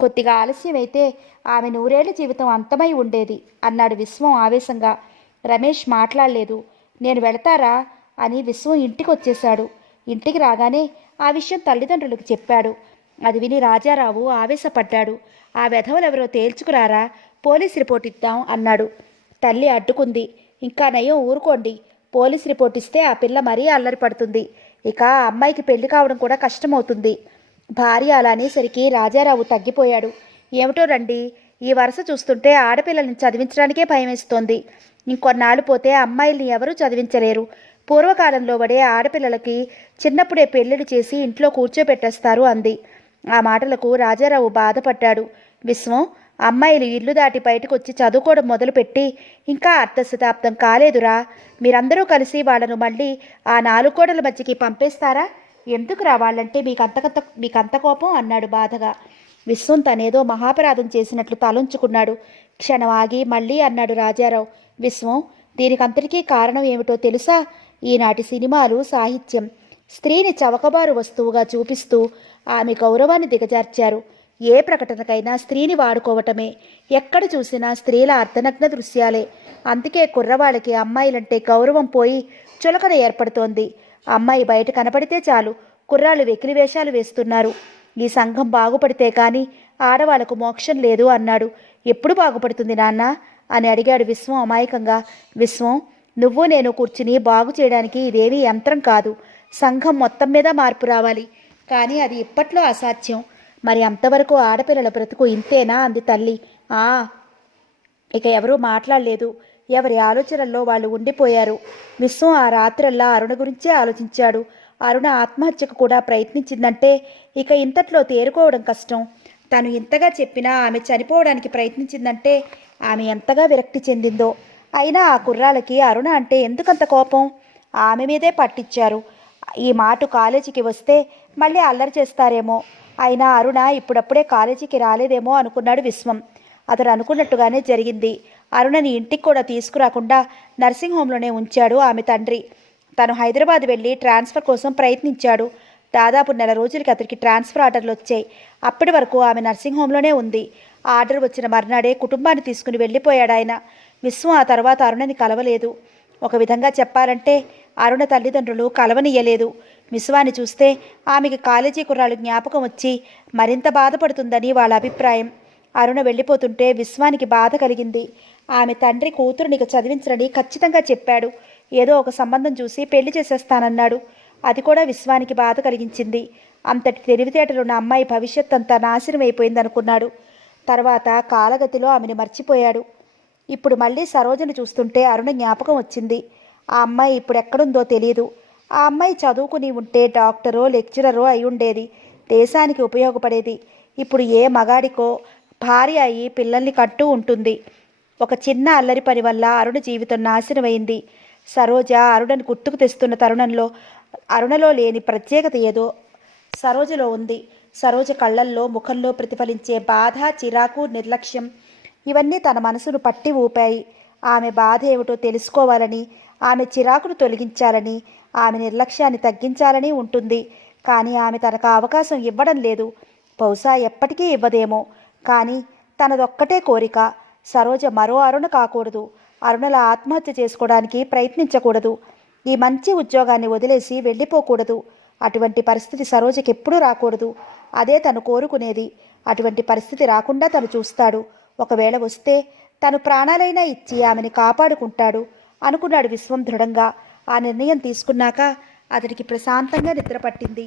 కొద్దిగా ఆలస్యమైతే ఆమె 100 ఏళ్ల జీవితం అంతమై ఉండేది అన్నాడు విశ్వం ఆవేశంగా. రమేష్ మాట్లాడలేదు. నేను వెళతారా అని విశ్వం ఇంటికి వచ్చేశాడు. ఇంటికి రాగానే ఆ విషయం తల్లిదండ్రులకు చెప్పాడు. అది విని రాజారావు ఆవేశపడ్డాడు. ఆ వెధవలెవరో తేల్చుకురారా, పోలీస్ రిపోర్ట్ ఇద్దాం అన్నాడు. తల్లి అడ్డుకుంది. ఇంకా నయం, ఊరుకోండి. పోలీస్ రిపోర్ట్ ఇస్తే ఆ పిల్ల మరీ అల్లరి పడుతుంది. ఇక ఆ అమ్మాయికి పెళ్లి కావడం కూడా కష్టమవుతుంది. భార్య అలా అనేసరికి రాజారావు తగ్గిపోయాడు. ఏమిటో రండి, ఈ వరుస చూస్తుంటే ఆడపిల్లల్ని చదివించడానికే భయమేస్తోంది. ఇంకొన్నాళ్ళు పోతే అమ్మాయిల్ని ఎవరూ చదివించలేరు. పూర్వకాలంలో పడే ఆడపిల్లలకి చిన్నప్పుడే పెళ్లిళ్ళు చేసి ఇంట్లో కూర్చోబెట్టేస్తారు అంది. ఆ మాటలకు రాజారావు బాధపడ్డాడు. విశ్వం, అమ్మాయిలు ఇల్లు దాటి బయటకు వచ్చి చదువుకోవడం మొదలుపెట్టి ఇంకా 1/2 శతాబ్దం కాలేదురా. మీరందరూ కలిసి వాళ్ళను మళ్ళీ ఆ 4 గోడల మధ్యకి పంపేస్తారా? ఎందుకు రావాలంటే మీకంత కోపం అన్నాడు బాధగా. విశ్వం తనేదో మహాపరాధం చేసినట్లు తలంచుకున్నాడు. క్షణం ఆగి మళ్ళీ అన్నాడు రాజారావు. విశ్వం, దీనికంతటికీ కారణం ఏమిటో తెలుసా? ఈనాటి సినిమాలు, సాహిత్యం. స్త్రీని చవకబారు వస్తువుగా చూపిస్తూ ఆమె గౌరవాన్ని దిగజార్చారు. ఏ ప్రకటనకైనా స్త్రీని వాడుకోవటమే. ఎక్కడ చూసినా స్త్రీల అర్ధనగ్న దృశ్యాలే. అందుకే కుర్రవాళ్ళకి అమ్మాయిలంటే గౌరవం పోయి చులకన ఏర్పడుతోంది. అమ్మాయి బయట కనపడితే చాలు కుర్రాళ్ళు వెకిలి వేషాలు వేస్తున్నారు. ఈ సంఘం బాగుపడితే కానీ ఆడవాళ్లకు మోక్షం లేదు అన్నాడు. ఎప్పుడు బాగుపడుతుంది నాన్న అని అడిగాడు విశ్వం అమాయకంగా. విశ్వం, నువ్వు నేను కూర్చుని బాగు చేయడానికి ఇదేమీ యంత్రం కాదు. సంఘం మొత్తం మీద మార్పు రావాలి. కానీ అది ఇప్పట్లో అసాధ్యం. మరి అంతవరకు ఆడపిల్లల బ్రతుకు ఇంతేనా అంది తల్లి. ఆ ఇక ఎవరూ మాట్లాడలేదు. ఎవరి ఆలోచనల్లో వాళ్ళు ఉండిపోయారు. విశ్వం ఆ రాత్రల్లా అరుణ గురించే ఆలోచించాడు. అరుణ ఆత్మహత్యకు కూడా ప్రయత్నించిందంటే ఇక ఇంతట్లో తేరుకోవడం కష్టం. తను ఇంతగా చెప్పినా ఆమె చనిపోవడానికి ప్రయత్నించిందంటే ఆమె ఎంతగా విరక్తి చెందిందో. అయినా ఆ కుర్రాళ్ళకి అరుణ అంటే ఎందుకంత కోపం? ఆమె మీదే పట్టించారు. ఈ మాట కాలేజీకి వస్తే మళ్ళీ అల్లరి చేస్తారేమో. అయినా అరుణ ఇప్పుడప్పుడే కాలేజీకి రాలేదేమో అనుకున్నాడు విశ్వం. అతడు అనుకున్నట్టుగానే జరిగింది. అరుణని ఇంటికి కూడా తీసుకురాకుండా నర్సింగ్ హోంలోనే ఉంచాడు ఆమె తండ్రి. తను హైదరాబాద్ వెళ్ళి ట్రాన్స్ఫర్ కోసం ప్రయత్నించాడు. దాదాపు 1 నెల రోజులకి అతనికి ట్రాన్స్ఫర్ ఆర్డర్లు వచ్చాయి. అప్పటి వరకు ఆమె నర్సింగ్ హోంలోనే ఉంది. ఆ ఆర్డర్ వచ్చిన మర్నాడే కుటుంబాన్ని తీసుకుని వెళ్ళిపోయాడు ఆయన. విశ్వం ఆ తర్వాత అరుణని కలవలేదు. ఒక విధంగా చెప్పాలంటే అరుణ తల్లిదండ్రులు కలవనియ్యలేదు. విశ్వాన్ని చూస్తే ఆమెకి కాలేజీ కుర్రాళ్ళు జ్ఞాపకం వచ్చి మరింత బాధపడుతుందని వాళ్ళ అభిప్రాయం. అరుణ వెళ్ళిపోతుంటే విశ్వానికి బాధ కలిగింది. ఆమె తండ్రి కూతురునిక చదివించరని ఖచ్చితంగా చెప్పాడు. ఏదో ఒక సంబంధం చూసి పెళ్లి చేసేస్తానన్నాడు. అది కూడా విశ్వానికి బాధ కలిగించింది. అంతటి తెలివితేటలున్న అమ్మాయి భవిష్యత్ అంతా నాశనమైపోయిందనుకున్నాడు. తర్వాత కాలగతిలో ఆమెను మర్చిపోయాడు. ఇప్పుడు మళ్ళీ సరోజను చూస్తుంటే అరుణ జ్ఞాపకం వచ్చింది. ఆ అమ్మాయి ఇప్పుడు ఎక్కడుందో తెలియదు. ఆ అమ్మాయి చదువుకుని ఉంటే డాక్టరో లెక్చరరో అయి ఉండేది. దేశానికి ఉపయోగపడేది. ఇప్పుడు ఏ మగాడికో భార్య అయి పిల్లల్ని కట్టూ ఉంటుంది. ఒక చిన్న అల్లరి పని వల్ల అరుణ జీవితం నాశనమైంది. సరోజ అరుణను గుర్తుకు తెస్తున్న తరుణంలో అరుణలో లేని ప్రత్యేకత ఏదో సరోజలో ఉంది. సరోజ కళ్ళల్లో ముఖంలో ప్రతిఫలించే బాధ, చిరాకు, నిర్లక్ష్యం ఇవన్నీ తన మనసును పట్టి ఊపాయి. ఆమె బాధ ఏమిటో తెలుసుకోవాలని, ఆమె చిరాకును తొలగించాలని, ఆమె నిర్లక్ష్యాన్ని తగ్గించాలని ఉంటుంది. కానీ ఆమె తనకు అవకాశం ఇవ్వడం లేదు. బహుశా ఎప్పటికీ ఇవ్వదేమో. కానీ తనదొక్కటే కోరిక, సరోజ మరో అరుణ కాకూడదు. అరుణలా ఆత్మహత్య చేసుకోవడానికి ప్రయత్నించకూడదు. ఈ మంచి ఉద్యోగాన్ని వదిలేసి వెళ్ళిపోకూడదు. అటువంటి పరిస్థితి సరోజకి ఎప్పుడూ రాకూడదు. అదే తను కోరుకునేది. అటువంటి పరిస్థితి రాకుండా తను చూస్తాడు. ఒకవేళ వస్తే తను ప్రాణాలైనా ఇచ్చి ఆమెని కాపాడుకుంటాడు అనుకున్నాడు విశ్వం దృఢంగా. ఆ నిర్ణయం తీసుకున్నాక అతడికి ప్రశాంతంగా నిద్రపట్టింది.